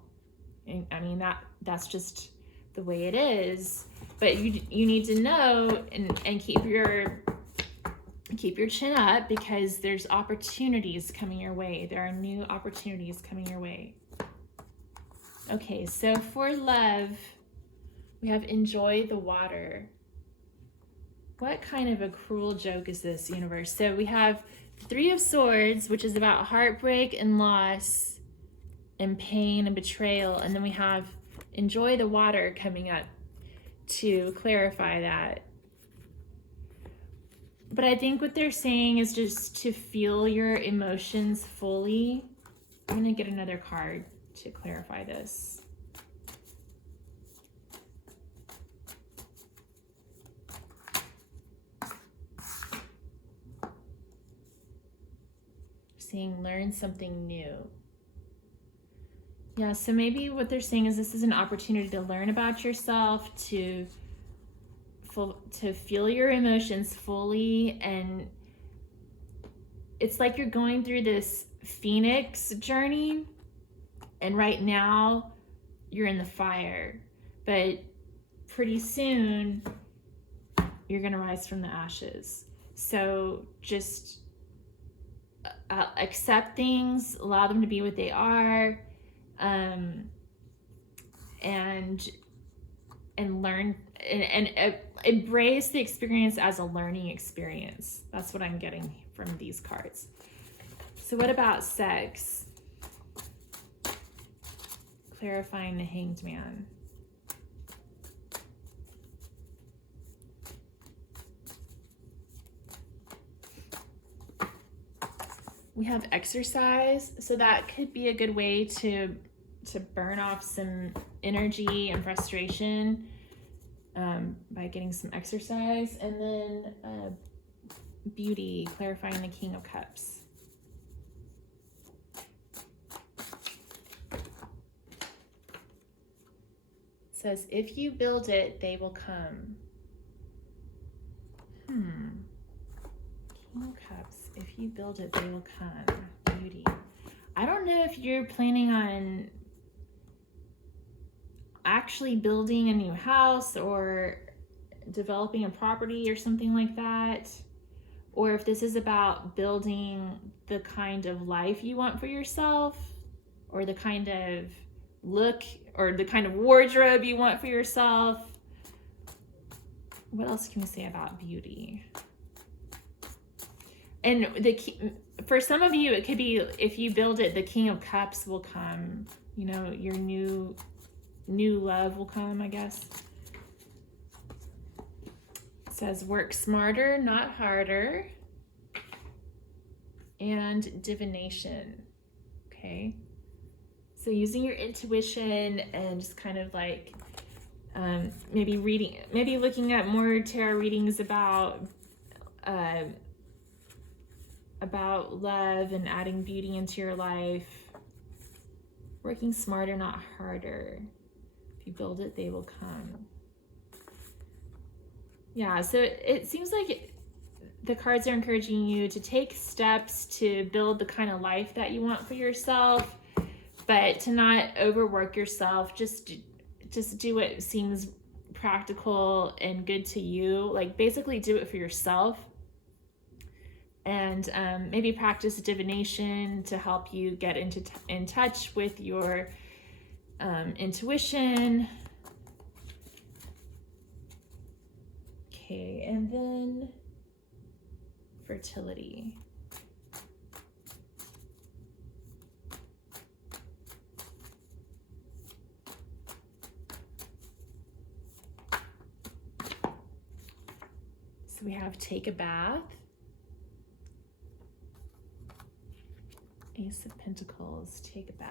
I mean, that's just the way it is. But you need to know and keep your chin up, because there's opportunities coming your way. There are new opportunities coming your way. Okay, so for love, we have enjoy the water. What kind of a cruel joke is this, universe? So we have 3 of Swords, which is about heartbreak and loss and pain and betrayal. And then we have enjoy the water coming up to clarify that. But I think what they're saying is just to feel your emotions fully. I'm going to get another card to clarify this. Saying learn something new. Yeah, so maybe what they're saying is this is an opportunity to learn about yourself, to feel your emotions fully, and it's like you're going through this phoenix journey, and right now you're in the fire, but pretty soon you're gonna rise from the ashes. So just accept things, allow them to be what they are, and learn and embrace the experience as a learning experience. That's what I'm getting from these cards. So what about sex? Clarifying the Hanged Man. We have exercise, so that could be a good way to burn off some energy and frustration by getting some exercise. And then beauty, clarifying the King of Cups. It says, if you build it, they will come. King of Cups. If you build it, they will come. Beauty. I don't know if you're planning on actually building a new house or developing a property or something like that, or if this is about building the kind of life you want for yourself, or the kind of look or the kind of wardrobe you want for yourself. what else can we say about beauty? And the key, for some of you, it could be, if you build it, the King of Cups will come. You know, your new love will come, I guess. It says work smarter, not harder. And divination. Okay. So using your intuition and just kind of like maybe looking at more tarot readings about love and adding beauty into your life. Working smarter, not harder. If you build it, they will come. Yeah, so it seems like the cards are encouraging you to take steps to build the kind of life that you want for yourself, but to not overwork yourself. Just do what seems practical and good to you. Like, basically do it for yourself. And maybe practice divination to help you get in touch with your intuition. Okay, and then fertility. So we have take a bath. Ace of Pentacles, take a bath.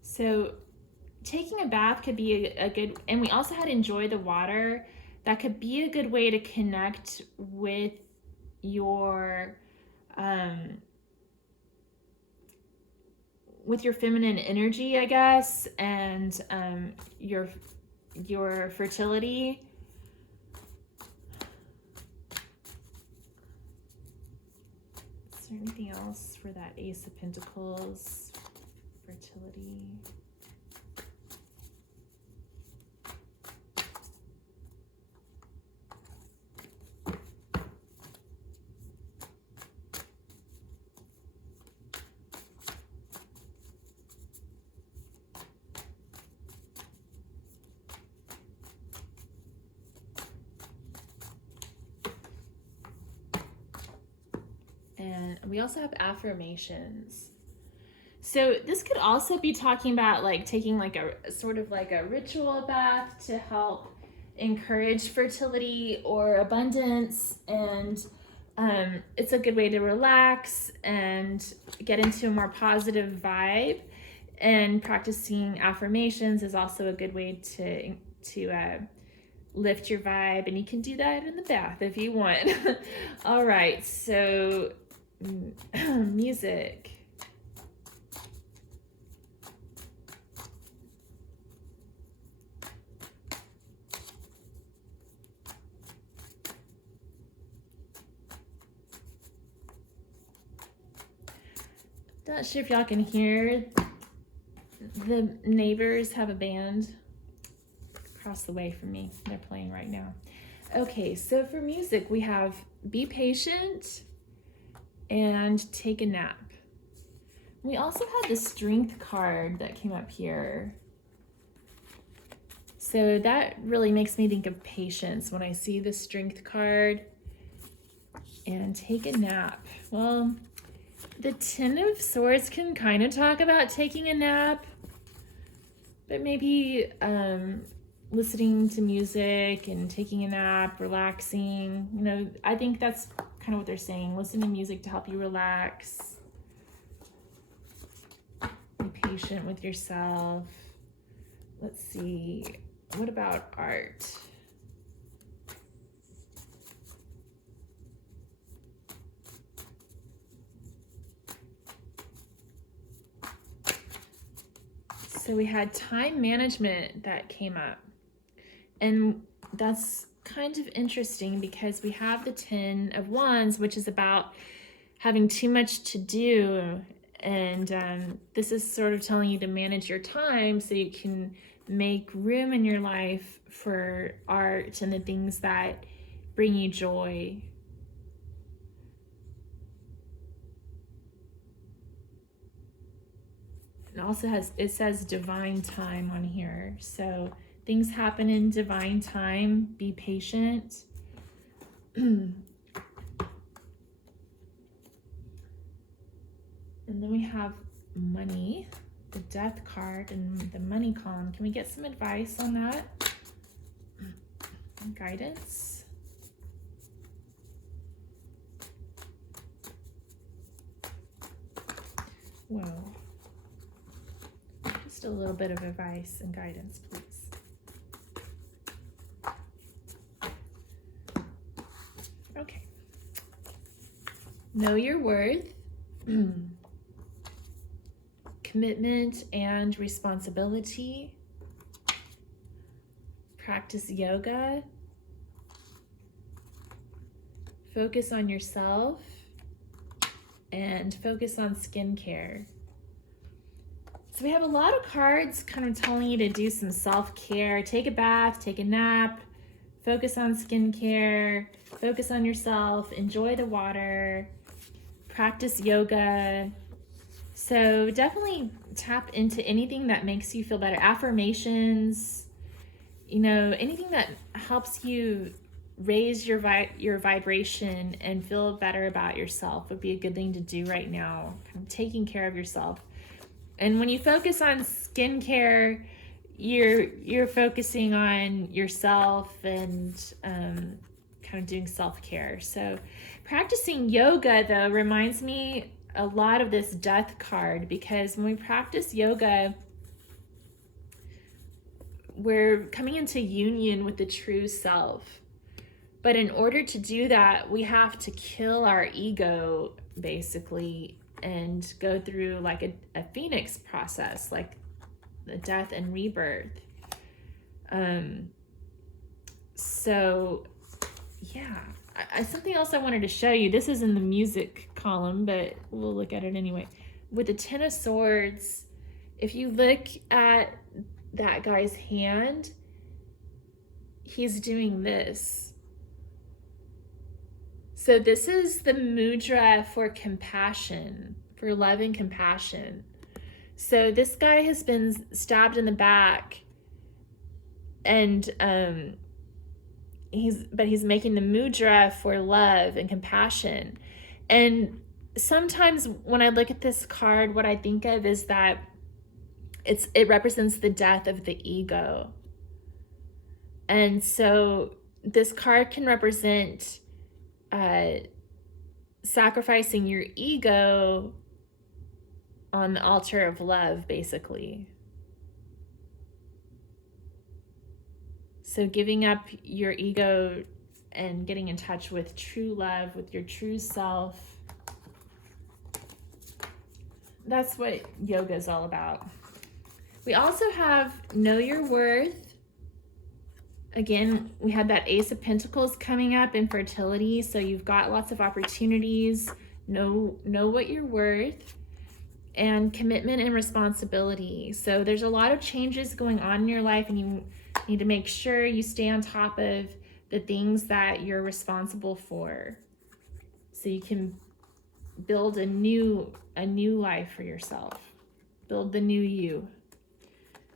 So taking a bath could be a good, and we also had enjoy the water. That could be a good way to connect with your feminine energy, I guess, and your fertility. Is there anything else for that Ace of Pentacles, fertility? And we also have affirmations. So this could also be talking about like taking like a sort of like a ritual bath to help encourage fertility or abundance. And it's a good way to relax and get into a more positive vibe. And practicing affirmations is also a good way to lift your vibe, and you can do that in the bath if you want. All right, so music. Not sure if y'all can hear. The neighbors have a band across the way from me. They're playing right now. Okay, so for music, we have Be Patient and Take a Nap. We also have the Strength card that came up here. So that really makes me think of patience when I see the Strength card. And Take a Nap. Well, the Ten of Swords can kind of talk about taking a nap, but maybe listening to music and taking a nap, relaxing. You know, I think that's kind of what they're saying. Listen to music to help you relax. Be patient with yourself. Let's see. What about art? So we had time management that came up. And that's kind of interesting because we have the 10 of Wands, which is about having too much to do. And this is sort of telling you to manage your time so you can make room in your life for art and the things that bring you joy. it says divine time on here. So things happen in divine time. Be patient. And then we have money, the death card, and the money column. Can we get some advice on that? Guidance. Whoa. Just a little bit of advice and guidance, please. Okay. Know your worth. Commitment and responsibility. Practice yoga. Focus on yourself. And focus on skincare. So we have a lot of cards kind of telling you to do some self-care. Take a bath, take a nap, focus on skincare, focus on yourself, enjoy the water, practice yoga. So definitely tap into anything that makes you feel better. Affirmations, you know, anything that helps you raise your vibration and feel better about yourself would be a good thing to do right now. Kind of taking care of yourself. And when you focus on skincare, you're focusing on yourself and kind of doing self-care. So practicing yoga, though, reminds me a lot of this death card, because when we practice yoga, we're coming into union with the true self. But in order to do that, we have to kill our ego, basically, and go through like a phoenix process, like the death and rebirth. So yeah, something else I wanted to show you. This is in the music column, but we'll look at it anyway. With the Ten of Swords, if you look at that guy's hand, he's doing this. So this is the mudra for compassion, for love and compassion. So this guy has been stabbed in the back, and he's making the mudra for love and compassion. And sometimes when I look at this card, what I think of is that it represents the death of the ego. And so this card can represent sacrificing your ego on the altar of love, basically. So giving up your ego and getting in touch with true love, with your true self. That's what yoga is all about. We also have Know Your Worth. Again, we had that Ace of Pentacles coming up in fertility, so you've got lots of opportunities. Know what you're worth. And commitment and responsibility. So there's a lot of changes going on in your life, and you need to make sure you stay on top of the things that you're responsible for, so you can build a new life for yourself. Build the new you.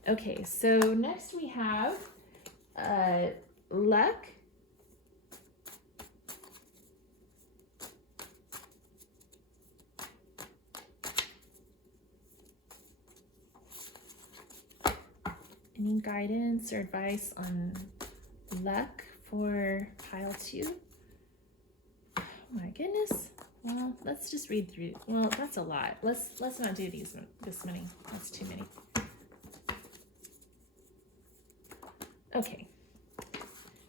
Okay, so next we have luck. Any guidance or advice on luck for pile 2? Oh my goodness. Well, let's just read through. Well, that's a lot. Let's not do this many. That's too many. Okay.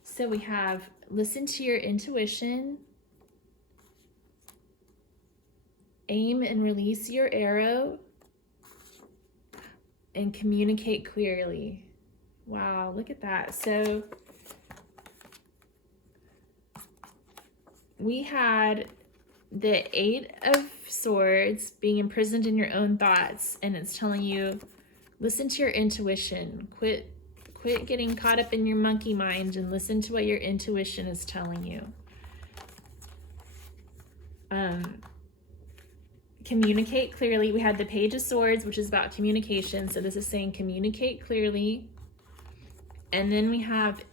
So we have listen to your intuition, aim and release your arrow, and communicate clearly. Wow, look at that. So we had the 8 of Swords being imprisoned in your own thoughts, and it's telling you, listen to your intuition. Quit getting caught up in your monkey mind and listen to what your intuition is telling you. communicate clearly. We had the Page of Swords, which is about communication. So this is saying communicate clearly. And then we have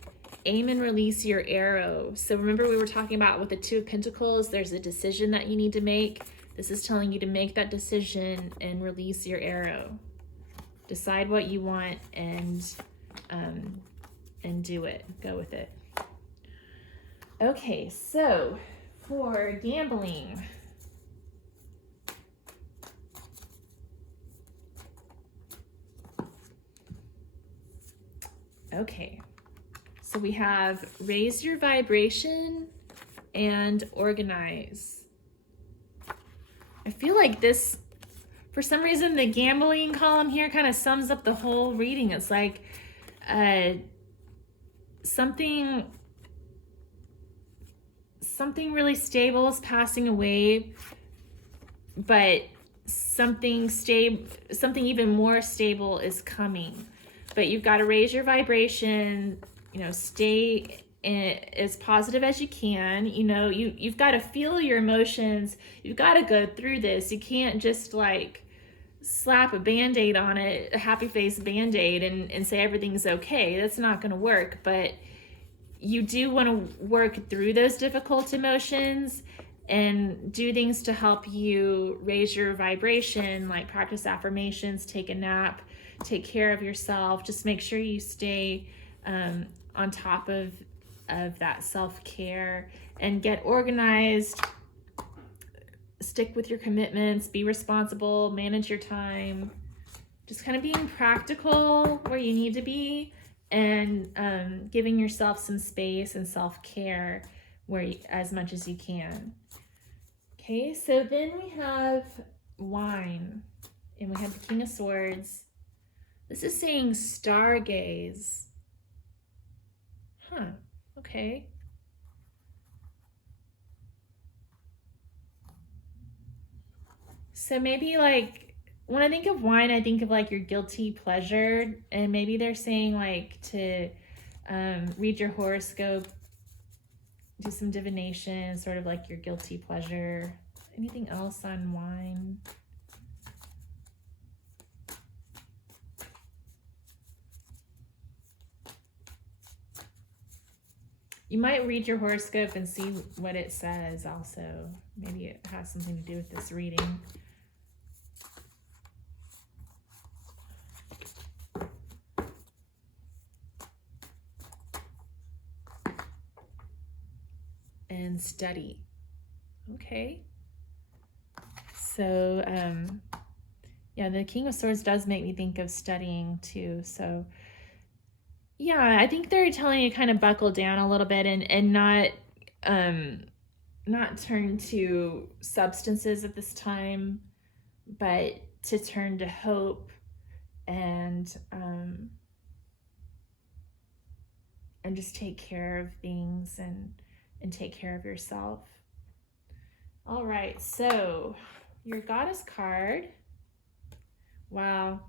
aim and release your arrow. So remember we were talking about with the Two of Pentacles, there's a decision that you need to make. This is telling you to make that decision and release your arrow. Decide what you want and do it. Go with it. Okay, so for gambling. Okay, so we have raise your vibration and organize. I feel like this, for some reason, the gambling column here kind of sums up the whole reading. It's like something really stable is passing away, but something even more stable is coming. But you've got to raise your vibration, stay as positive as you can. You've got to feel your emotions. You've got to go through this. You can't just like slap a Band-Aid on it, a happy face Band-Aid, and say everything's okay. That's not going to work. But you do want to work through those difficult emotions and do things to help you raise your vibration, like practice affirmations, take a nap, take care of yourself. Just make sure you stay on top of that self-care and get organized. Stick with your commitments, be responsible, manage your time. Just kind of being practical where you need to be, and giving yourself some space and self-care as much as you can. Okay, so then we have wine, and we have the King of Swords. This is saying stargaze. Huh, okay. So maybe like, when I think of wine, I think of like your guilty pleasure, and maybe they're saying like to read your horoscope, do some divination, sort of like your guilty pleasure. Anything else on wine? You might read your horoscope and see what it says also. Maybe it has something to do with this reading. And study. Okay. So, yeah, the King of Swords does make me think of studying too. So, yeah, I think they're telling you kind of buckle down a little bit and not turn to substances at this time, but to turn to hope and just take care of things and take care of yourself. All right, so your goddess card. Wow.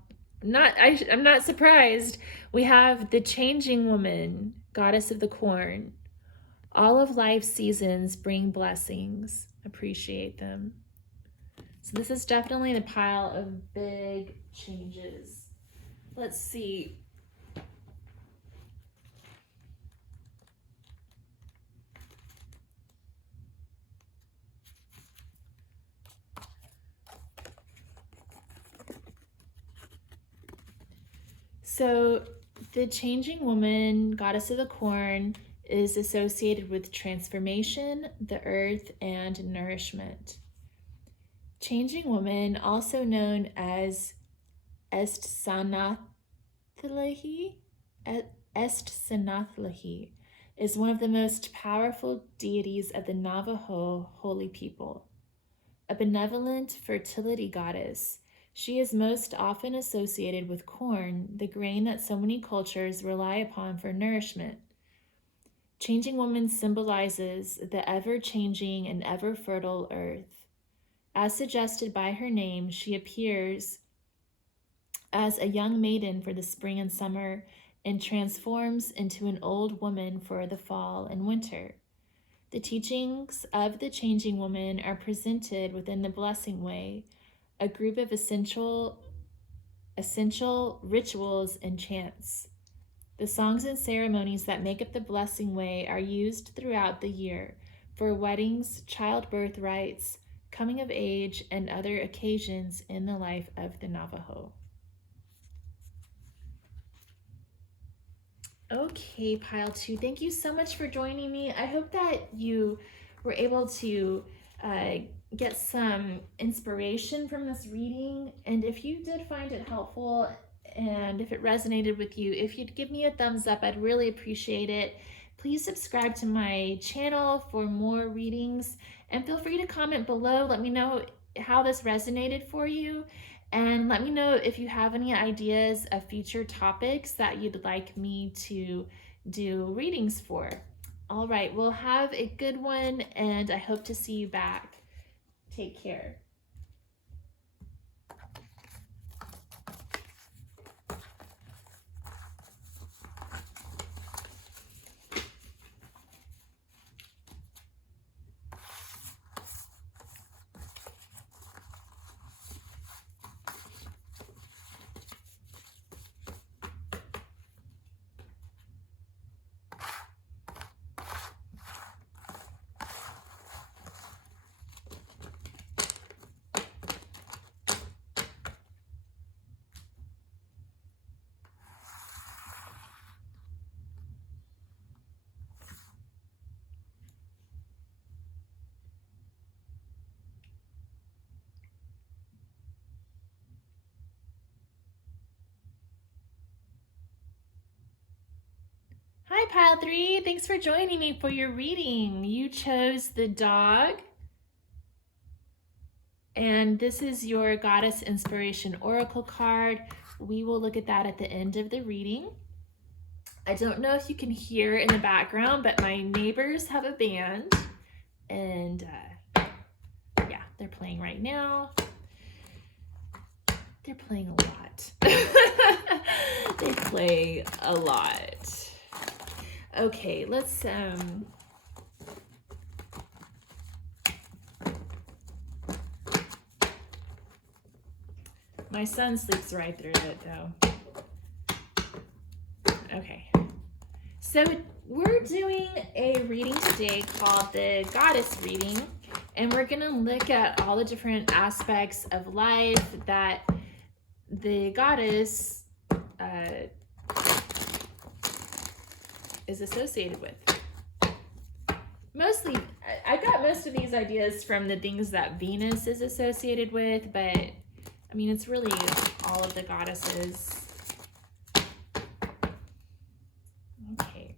I'm not surprised. We have the changing woman, goddess of the corn. All of life's seasons bring blessings. Appreciate them. So this is definitely the pile of big changes. Let's see. So the changing woman, goddess of the corn, is associated with transformation, the earth, and nourishment. Changing woman, also known as Estsanathlahi, is one of the most powerful deities of the Navajo holy people. A benevolent fertility goddess, she is most often associated with corn, the grain that so many cultures rely upon for nourishment. Changing woman symbolizes the ever-changing and ever-fertile earth. As suggested by her name, she appears as a young maiden for the spring and summer and transforms into an old woman for the fall and winter. The teachings of the changing woman are presented within the blessing way, a group of essential rituals and chants. The songs and ceremonies that make up the blessing way are used throughout the year for weddings, childbirth rites, coming of age, and other occasions in the life of the Navajo. Okay, pile 2, thank you so much for joining me. I hope that you were able to get some inspiration from this reading. And if you did find it helpful and if it resonated with you, if you'd give me a thumbs up, I'd really appreciate it. Please subscribe to my channel for more readings, and feel free to comment below. Let me know how this resonated for you, and let me know if you have any ideas of future topics that you'd like me to do readings for. All right, well, have a good one, and I hope to see you back. Take care. Hi, Pile 3. Thanks for joining me for your reading. You chose the dog. And this is your Goddess Inspiration Oracle card. We will look at that at the end of the reading. I don't know if you can hear in the background, but my neighbors have a band. And yeah, they're playing right now. They're playing a lot. They play a lot. Okay, let's my son sleeps right through it though. Okay, so we're doing a reading today called the Goddess Reading, and we're gonna look at all the different aspects of life that the goddess is associated with. Mostly, I got most of these ideas from the things that Venus is associated with, but I mean, it's really all of the goddesses. Okay.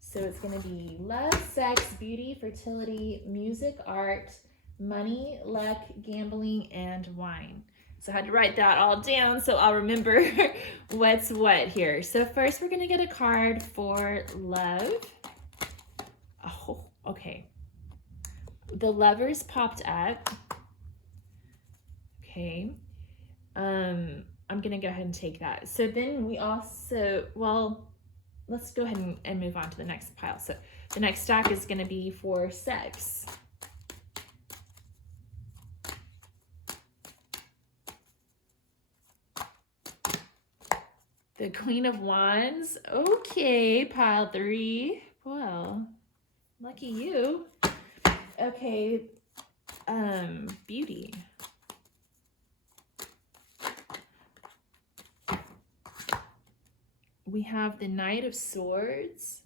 So it's going to be love, sex, beauty, fertility, music, art, money, luck, gambling, and wine. So I had to write that all down so I'll remember what's what here. So first we're going to get a card for love. Oh, okay. The Lovers popped up. Okay. I'm going to go ahead and take that. So then we also, well, let's go ahead and move on to the next pile. So the next stack is going to be for sex. The Queen of Wands. Okay, pile 3. Well, lucky you. Okay, beauty. We have the Knight of Swords.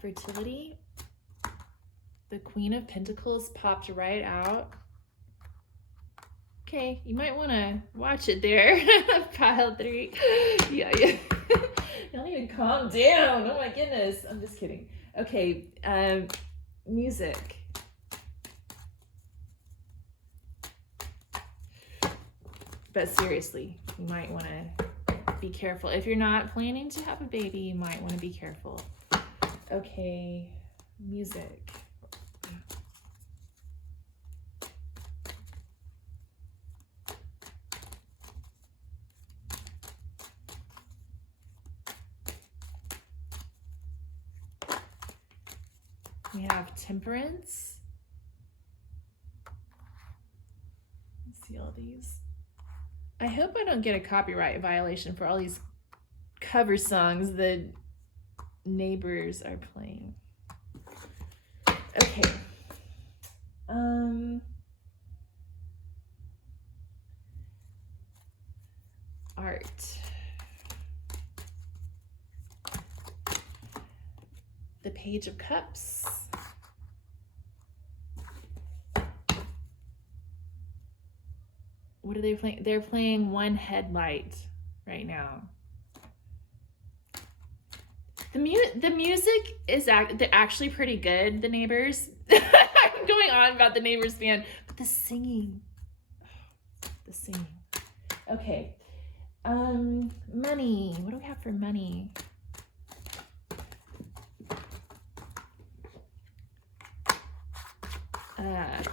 Fertility. The Queen of Pentacles popped right out. Okay, you might want to watch it there. Pile 3. Yeah. Don't even calm down. Oh my goodness. I'm just kidding. Okay, music. But seriously, you might want to be careful. If you're not planning to have a baby, you might want to be careful. Okay, music. We have temperance. Let's see all these. I hope I don't get a copyright violation for all these cover songs that neighbors are playing. Okay. Art. The Page of Cups. What are they playing? They're playing One Headlight right now. The music is actually pretty good, the neighbors. I'm going on about the neighbors band, but the singing. Okay. Money. What do we have for money?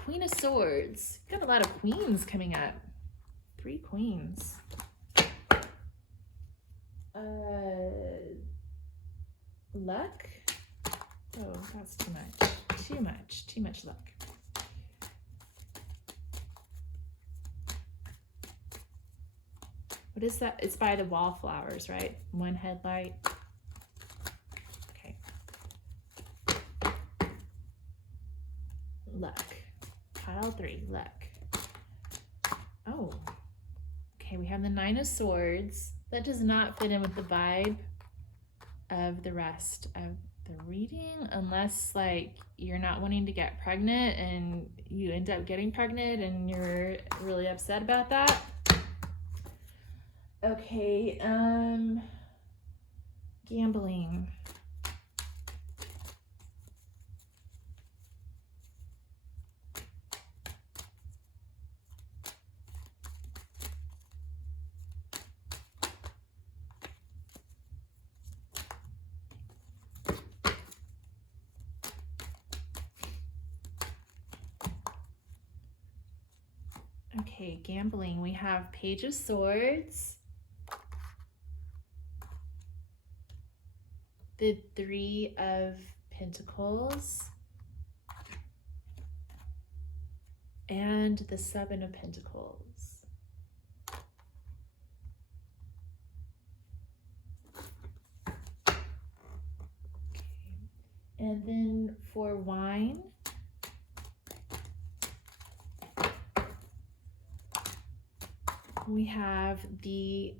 Queen of Swords. Got a lot of queens coming up. 3 queens. Luck. Oh, that's too much. Too much luck. What is that? It's by the Wallflowers, right? One Headlight. Okay. Luck. Pile 3. Luck. Oh. Okay, we have the 9 of Swords. That does not fit in with the vibe of the rest of the reading, unless like you're not wanting to get pregnant and you end up getting pregnant and you're really upset about that. Okay, gambling. Okay, gambling. We have Page of Swords, the 3 of Pentacles, and the 7 of Pentacles. Okay. And then for wine, we have the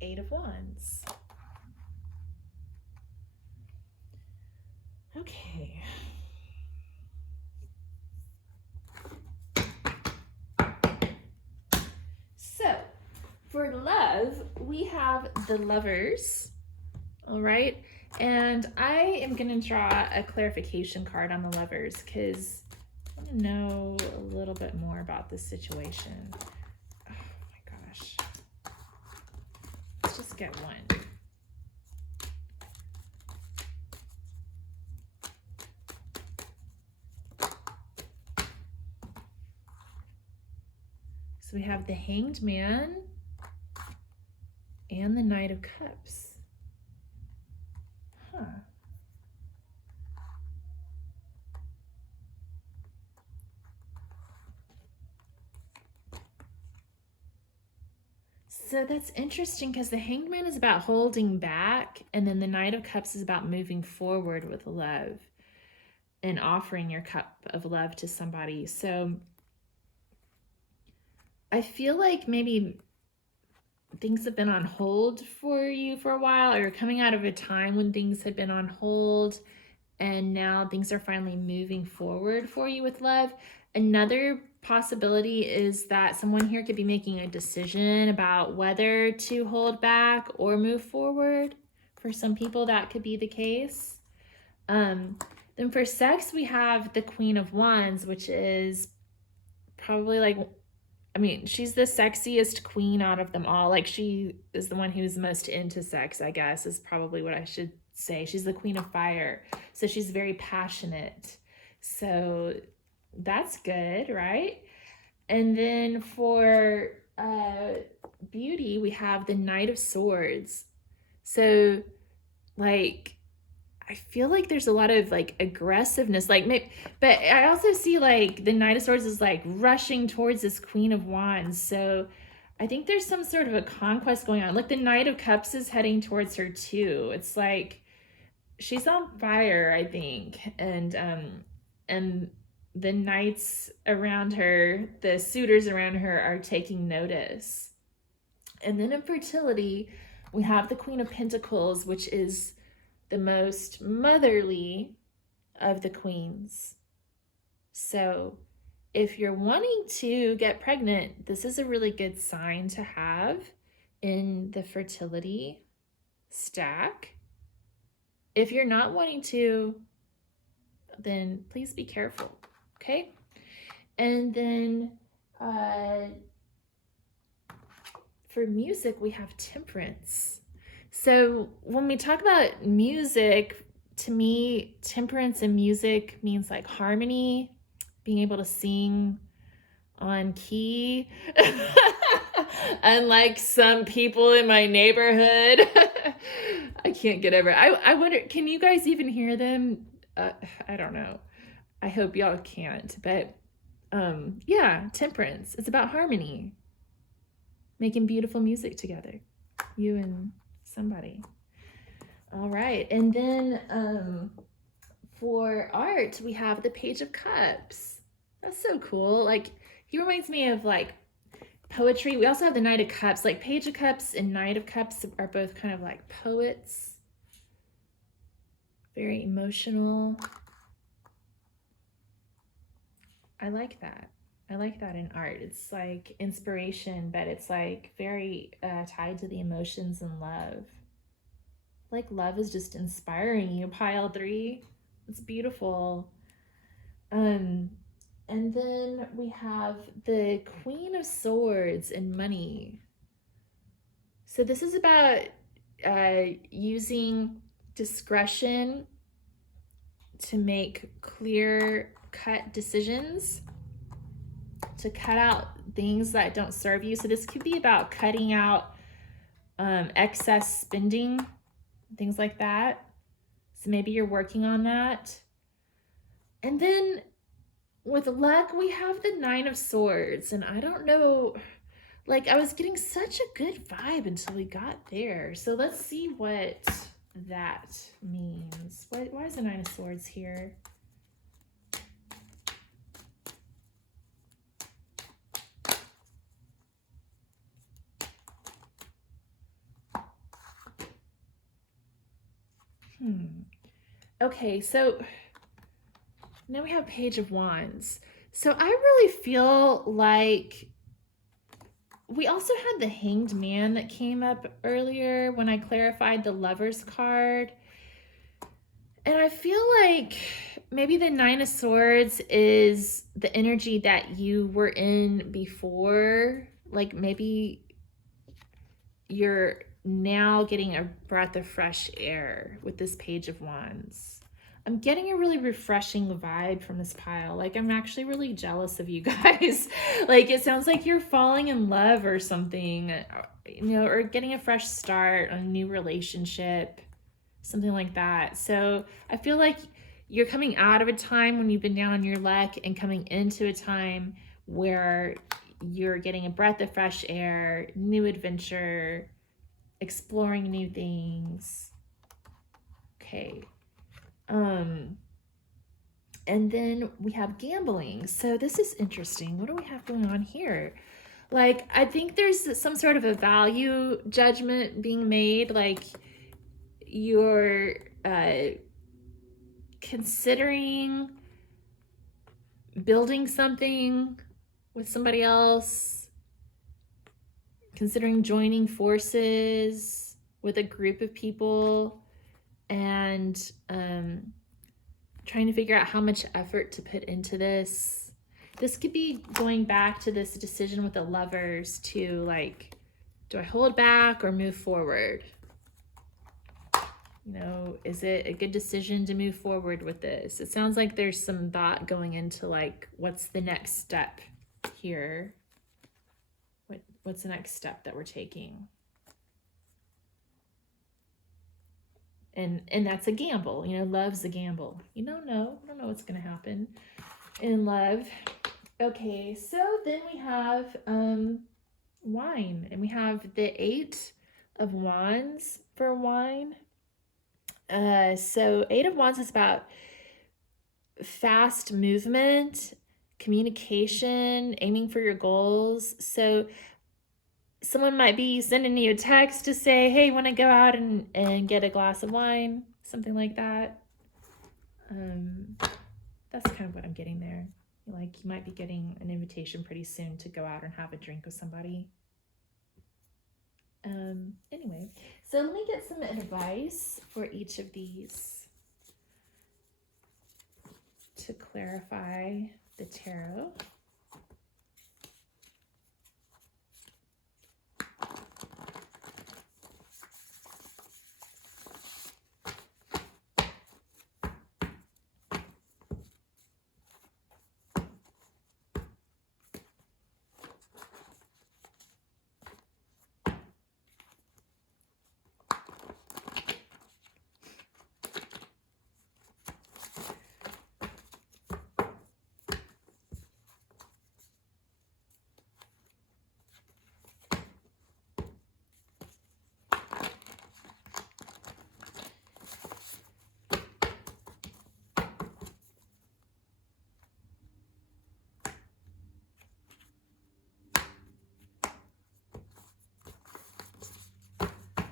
8 of Wands. Okay. So, for love, we have the Lovers. All right. And I am going to draw a clarification card on the Lovers because I want to know a little bit more about this situation. Let's just get one. So we have the Hanged Man and the Knight of Cups. Huh. So that's interesting because the Hanged Man is about holding back, and then the Knight of Cups is about moving forward with love and offering your cup of love to somebody. So I feel like maybe things have been on hold for you for a while, or you're coming out of a time when things had been on hold and now things are finally moving forward for you with love. Another possibility is that someone here could be making a decision about whether to hold back or move forward. For some people, that could be the case. Then for sex, we have the Queen of Wands, which is probably like, I mean, she's the sexiest queen out of them all. Like, she is the one who's most into sex, I guess, is probably what I should say. She's the Queen of Fire. So she's very passionate. So that's good, right? And then for beauty, we have the Knight of Swords. So, like, I feel like there's a lot of like aggressiveness, like maybe, but I also see like the Knight of Swords is like rushing towards this Queen of Wands. So I think there's some sort of a conquest going on. Like the Knight of Cups is heading towards her too. It's like she's on fire, I think. And the knights around her, the suitors around her are taking notice. And then in Fertility, we have the Queen of Pentacles, which is the most motherly of the queens. So if you're wanting to get pregnant, this is a really good sign to have in the fertility stack. If you're not wanting to, then please be careful, okay? And then for music, we have Temperance. So when we talk about music, to me, temperance in music means like harmony, being able to sing on key. Unlike some people in my neighborhood. I can't get over it. I wonder, can you guys even hear them? I don't know. I hope y'all can't. But yeah, temperance. It's about harmony. Making beautiful music together. You and somebody. All right. And then for art, we have the Page of Cups. That's so cool. Like, he reminds me of like poetry. We also have the Knight of Cups. Like Page of Cups and Knight of Cups are both kind of like poets. Very emotional. I like that. I like that in art. It's like inspiration, but it's like very tied to the emotions and love. Like love is just inspiring you. Pile 3. It's beautiful. And then we have the Queen of Swords and money. So this is about using discretion to make clear-cut decisions, to cut out things that don't serve you. So this could be about cutting out excess spending, things like that. So maybe you're working on that. And then with luck, we have the Nine of Swords. And I don't know, like I was getting such a good vibe until we got there. So let's see what that means. Why is the Nine of Swords here? Okay, so now we have Page of Wands. So I really feel like we also had the Hanged Man that came up earlier when I clarified the Lover's card. And I feel like maybe the Nine of Swords is the energy that you were in before. Like maybe you're now getting a breath of fresh air with this Page of Wands. I'm getting a really refreshing vibe from this pile. Like I'm actually really jealous of you guys. Like it sounds like you're falling in love or something, you know, or getting a fresh start on a new relationship, something like that. So I feel like you're coming out of a time when you've been down on your luck and coming into a time where you're getting a breath of fresh air, new adventure, exploring new things. Okay. And then we have gambling. So this is interesting. What do we have going on here? Like, I think there's some sort of a value judgment being made. Like you're considering building something with somebody else, considering joining forces with a group of people, and trying to figure out how much effort to put into this. This could be going back to this decision with the Lovers to like, do I hold back or move forward? You know, is it a good decision to move forward with this? It sounds like there's some thought going into like, what's the next step here? What's the next step that we're taking? And that's a gamble. Love's a gamble. You don't know. You don't know what's going to happen in love. Okay, so then we have wine, and we have the 8 of Wands for wine. So 8 of Wands is about fast movement, communication, aiming for your goals. So someone might be sending you a text to say, hey, want to go out and get a glass of wine, something like that. That's kind of what I'm getting there. Like, you might be getting an invitation pretty soon to go out and have a drink with somebody. Anyway, so let me get some advice for each of these to clarify the tarot.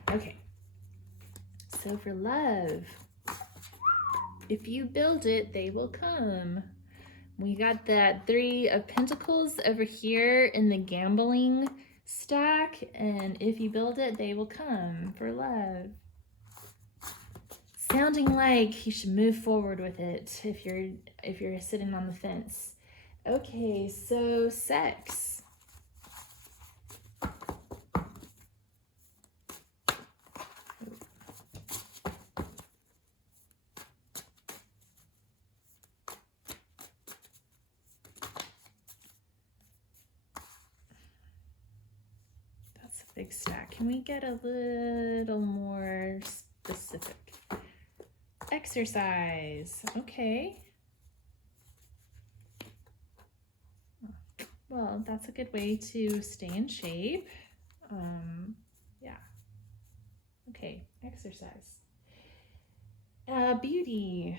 Okay, so for love, if you build it, they will come. We got that 3 of Pentacles over here in the gambling stack, and if you build it, they will come for love. Sounding like you should move forward with it if you're sitting on the fence. Okay, so sex. Big stack. Can we get a little more specific? Exercise. Okay. Well, that's a good way to stay in shape. Yeah. Okay, exercise. Beauty.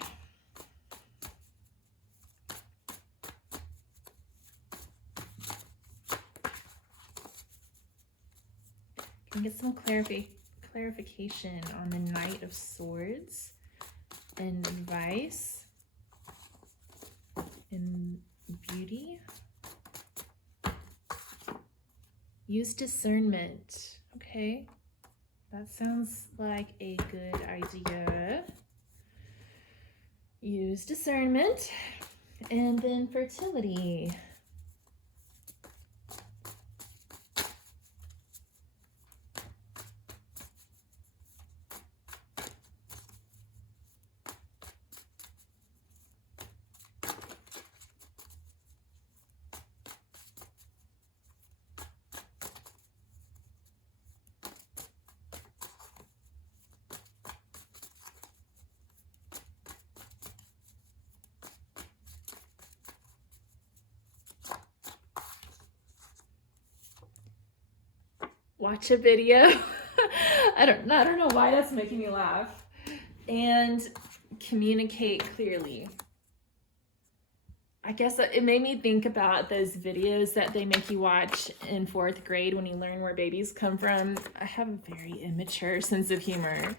Can get some clarification on the Knight of Swords and advice in beauty. Use discernment. Okay, that sounds like a good idea. Use discernment. And then fertility. Watch a video. I don't know why that's making me laugh. And communicate clearly. I guess it made me think about those videos that they make you watch in 4th grade when you learn where babies come from. I have a very immature sense of humor.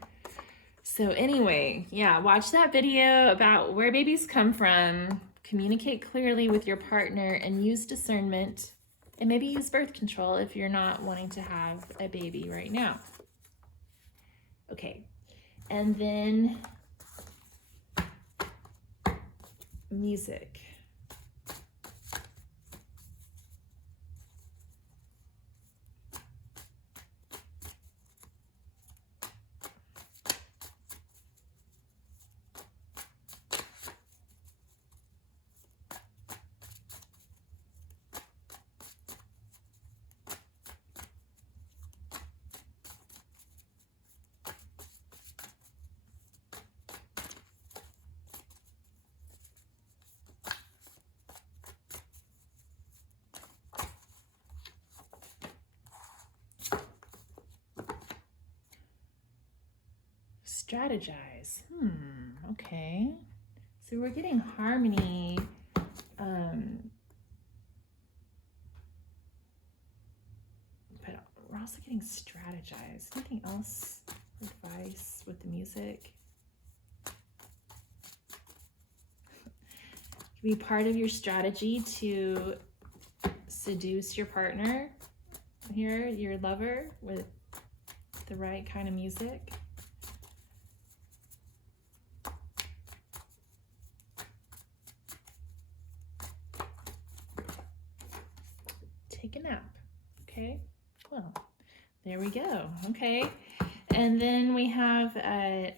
So anyway, yeah, watch that video about where babies come from, communicate clearly with your partner, and use discernment. And maybe use birth control if you're not wanting to have a baby right now. Okay, and then music. strategize. Okay. So we're getting harmony. But we're also getting strategize. Anything else for advice with the music? It can be part of your strategy to seduce your partner here, your lover, with the right kind of music. Take a nap. Okay, well, there we go. Okay, and then we have a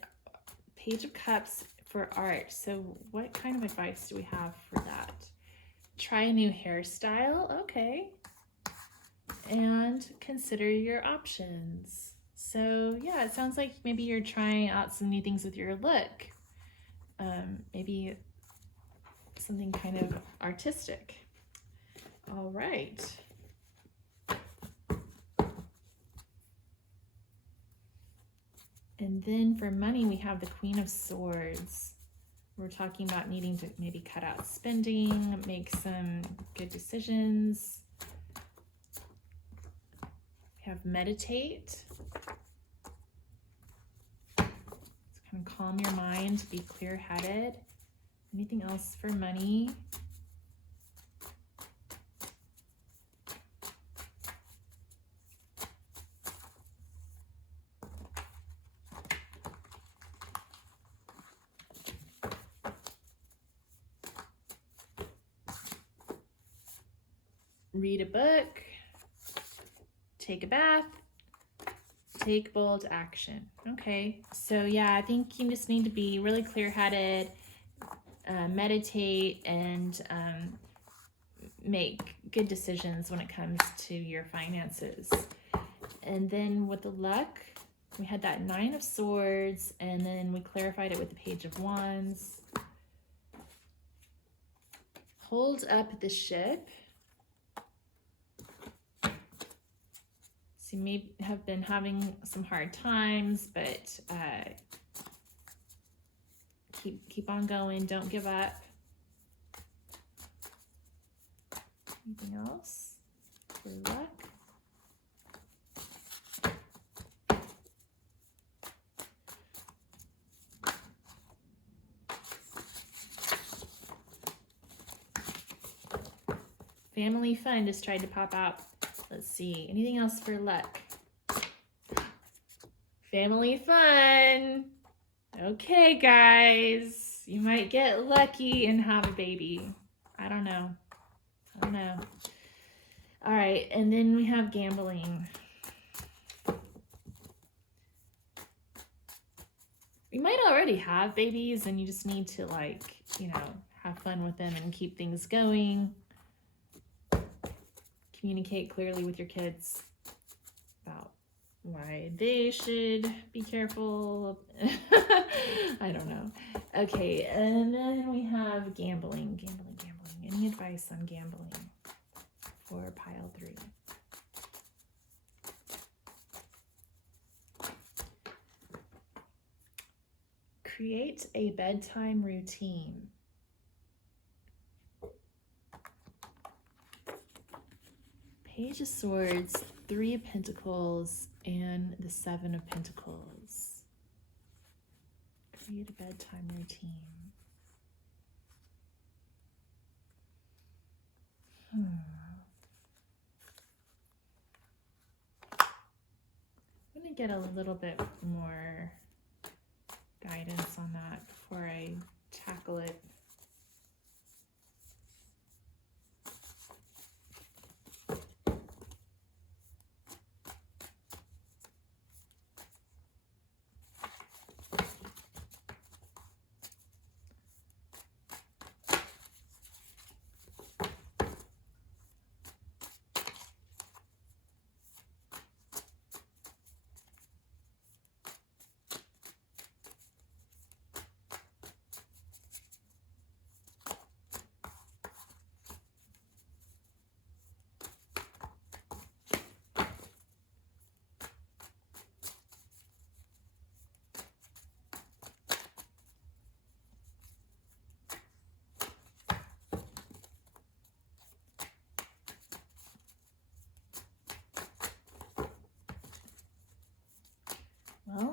Page of Cups for art. So what kind of advice do we have for that? Try a new hairstyle. Okay, and consider your options. So yeah, it sounds like maybe you're trying out some new things with your look. Maybe something kind of artistic. All right. And then for money, we have the Queen of Swords. We're talking about needing to maybe cut out spending, make some good decisions. We have meditate. So kind of calm your mind, be clear-headed. Anything else for money? Read a book, take a bath, take bold action. Okay, so yeah, I think you just need to be really clear-headed, meditate, and make good decisions when it comes to your finances. And then with the luck, we had that Nine of Swords, and then we clarified it with the Page of Wands. Hold up the ship. So you may have been having some hard times, but keep on going. Don't give up. Anything else for luck? Family fun just tried to pop out. Let's see, anything else for luck? Family fun. Okay, guys, you might get lucky and have a baby. I don't know. All right, and then we have gambling. You might already have babies and you just need to, like, have fun with them and keep things going. Communicate clearly with your kids about why they should be careful. I don't know. Okay, and then we have gambling. Any advice on gambling for pile 3? Create a bedtime routine. Page of Swords, 3 of Pentacles, and the 7 of Pentacles. Create a bedtime routine. I'm going to get a little bit more guidance on that before I tackle it.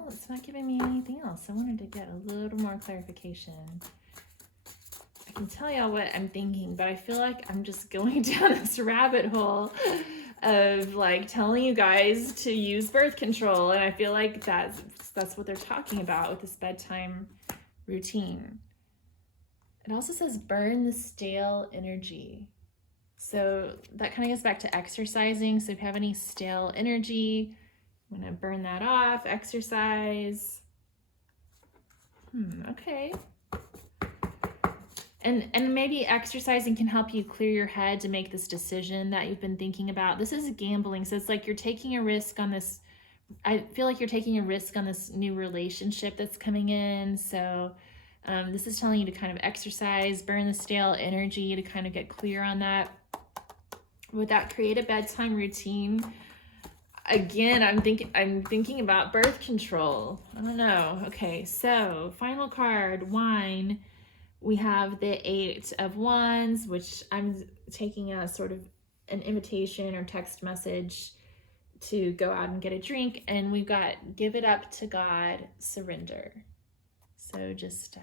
it's not giving me anything else. I wanted to get a little more clarification. I can tell y'all what I'm thinking, but I feel like I'm just going down this rabbit hole of like telling you guys to use birth control, and I feel like that's what they're talking about with this bedtime routine. It also says burn the stale energy. So that kind of goes back to exercising. So if you have any stale energy, I'm gonna burn that off, exercise. Okay. And maybe exercising can help you clear your head to make this decision that you've been thinking about. This is gambling, so it's like you're taking a risk on this. I feel like you're taking a risk on this new relationship that's coming in. So this is telling you to kind of exercise, burn the stale energy to kind of get clear on that. With that, create a bedtime routine. Again, I'm thinking about birth control. I don't know. Okay, so final card, wine. We have the 8 of Wands, which I'm taking as sort of an invitation or text message to go out and get a drink. And we've got give it up to God, surrender. So just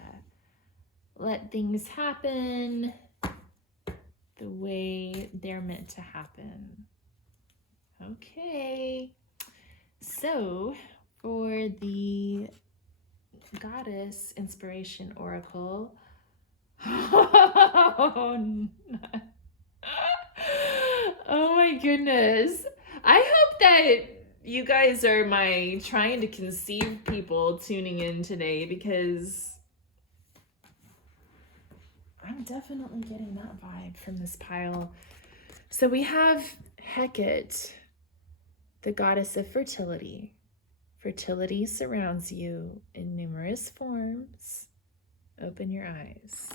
let things happen the way they're meant to happen. Okay, so for the Goddess Inspiration Oracle, oh my goodness. I hope that you guys are my trying to conceive people tuning in today, because I'm definitely getting that vibe from this pile. So we have Hecate, the goddess of fertility. Fertility surrounds you in numerous forms. Open your eyes.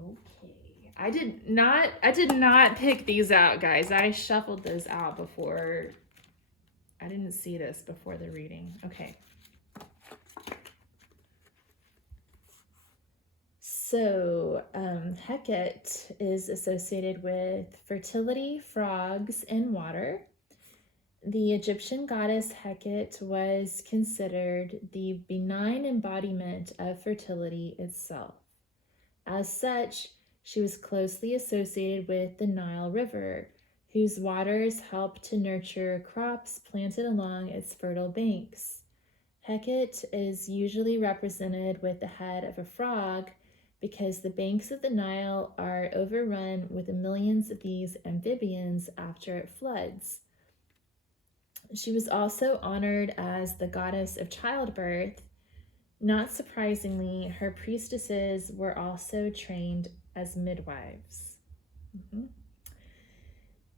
Okay. I did not pick these out, guys. I shuffled those out before. I didn't see this before the reading. Okay. So Hecate is associated with fertility, frogs, and water. The Egyptian goddess Hecate was considered the benign embodiment of fertility itself. As such, she was closely associated with the Nile River, whose waters helped to nurture crops planted along its fertile banks. Hecate is usually represented with the head of a frog, because the banks of the Nile are overrun with millions of these amphibians after it floods. She was also honored as the goddess of childbirth. Not surprisingly, her priestesses were also trained as midwives.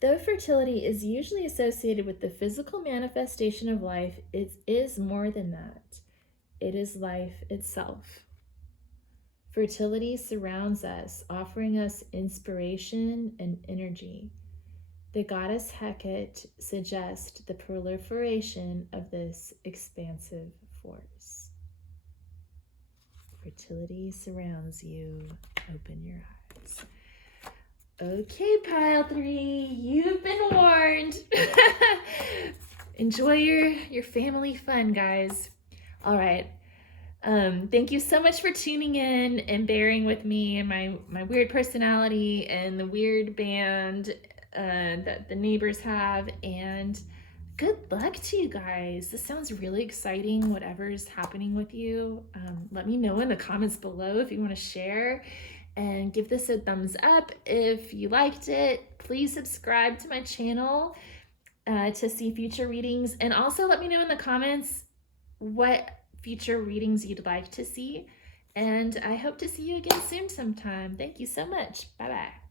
Though fertility is usually associated with the physical manifestation of life, it is more than that. It is life itself. Fertility surrounds us, offering us inspiration and energy. The goddess Hecate suggests the proliferation of this expansive force. Fertility surrounds you. Open your eyes. Okay, pile 3, you've been warned. Enjoy your family fun, guys. All right. Thank you so much for tuning in and bearing with me and my weird personality and the weird band that the neighbors have, and good luck to you guys. This sounds really exciting, whatever's happening with you. Let me know in the comments below if you want to share, and give this a thumbs up if you liked it. Please subscribe to my channel to see future readings, and also let me know in the comments what future readings you'd like to see, and I hope to see you again soon sometime. Thank you so much. Bye-bye.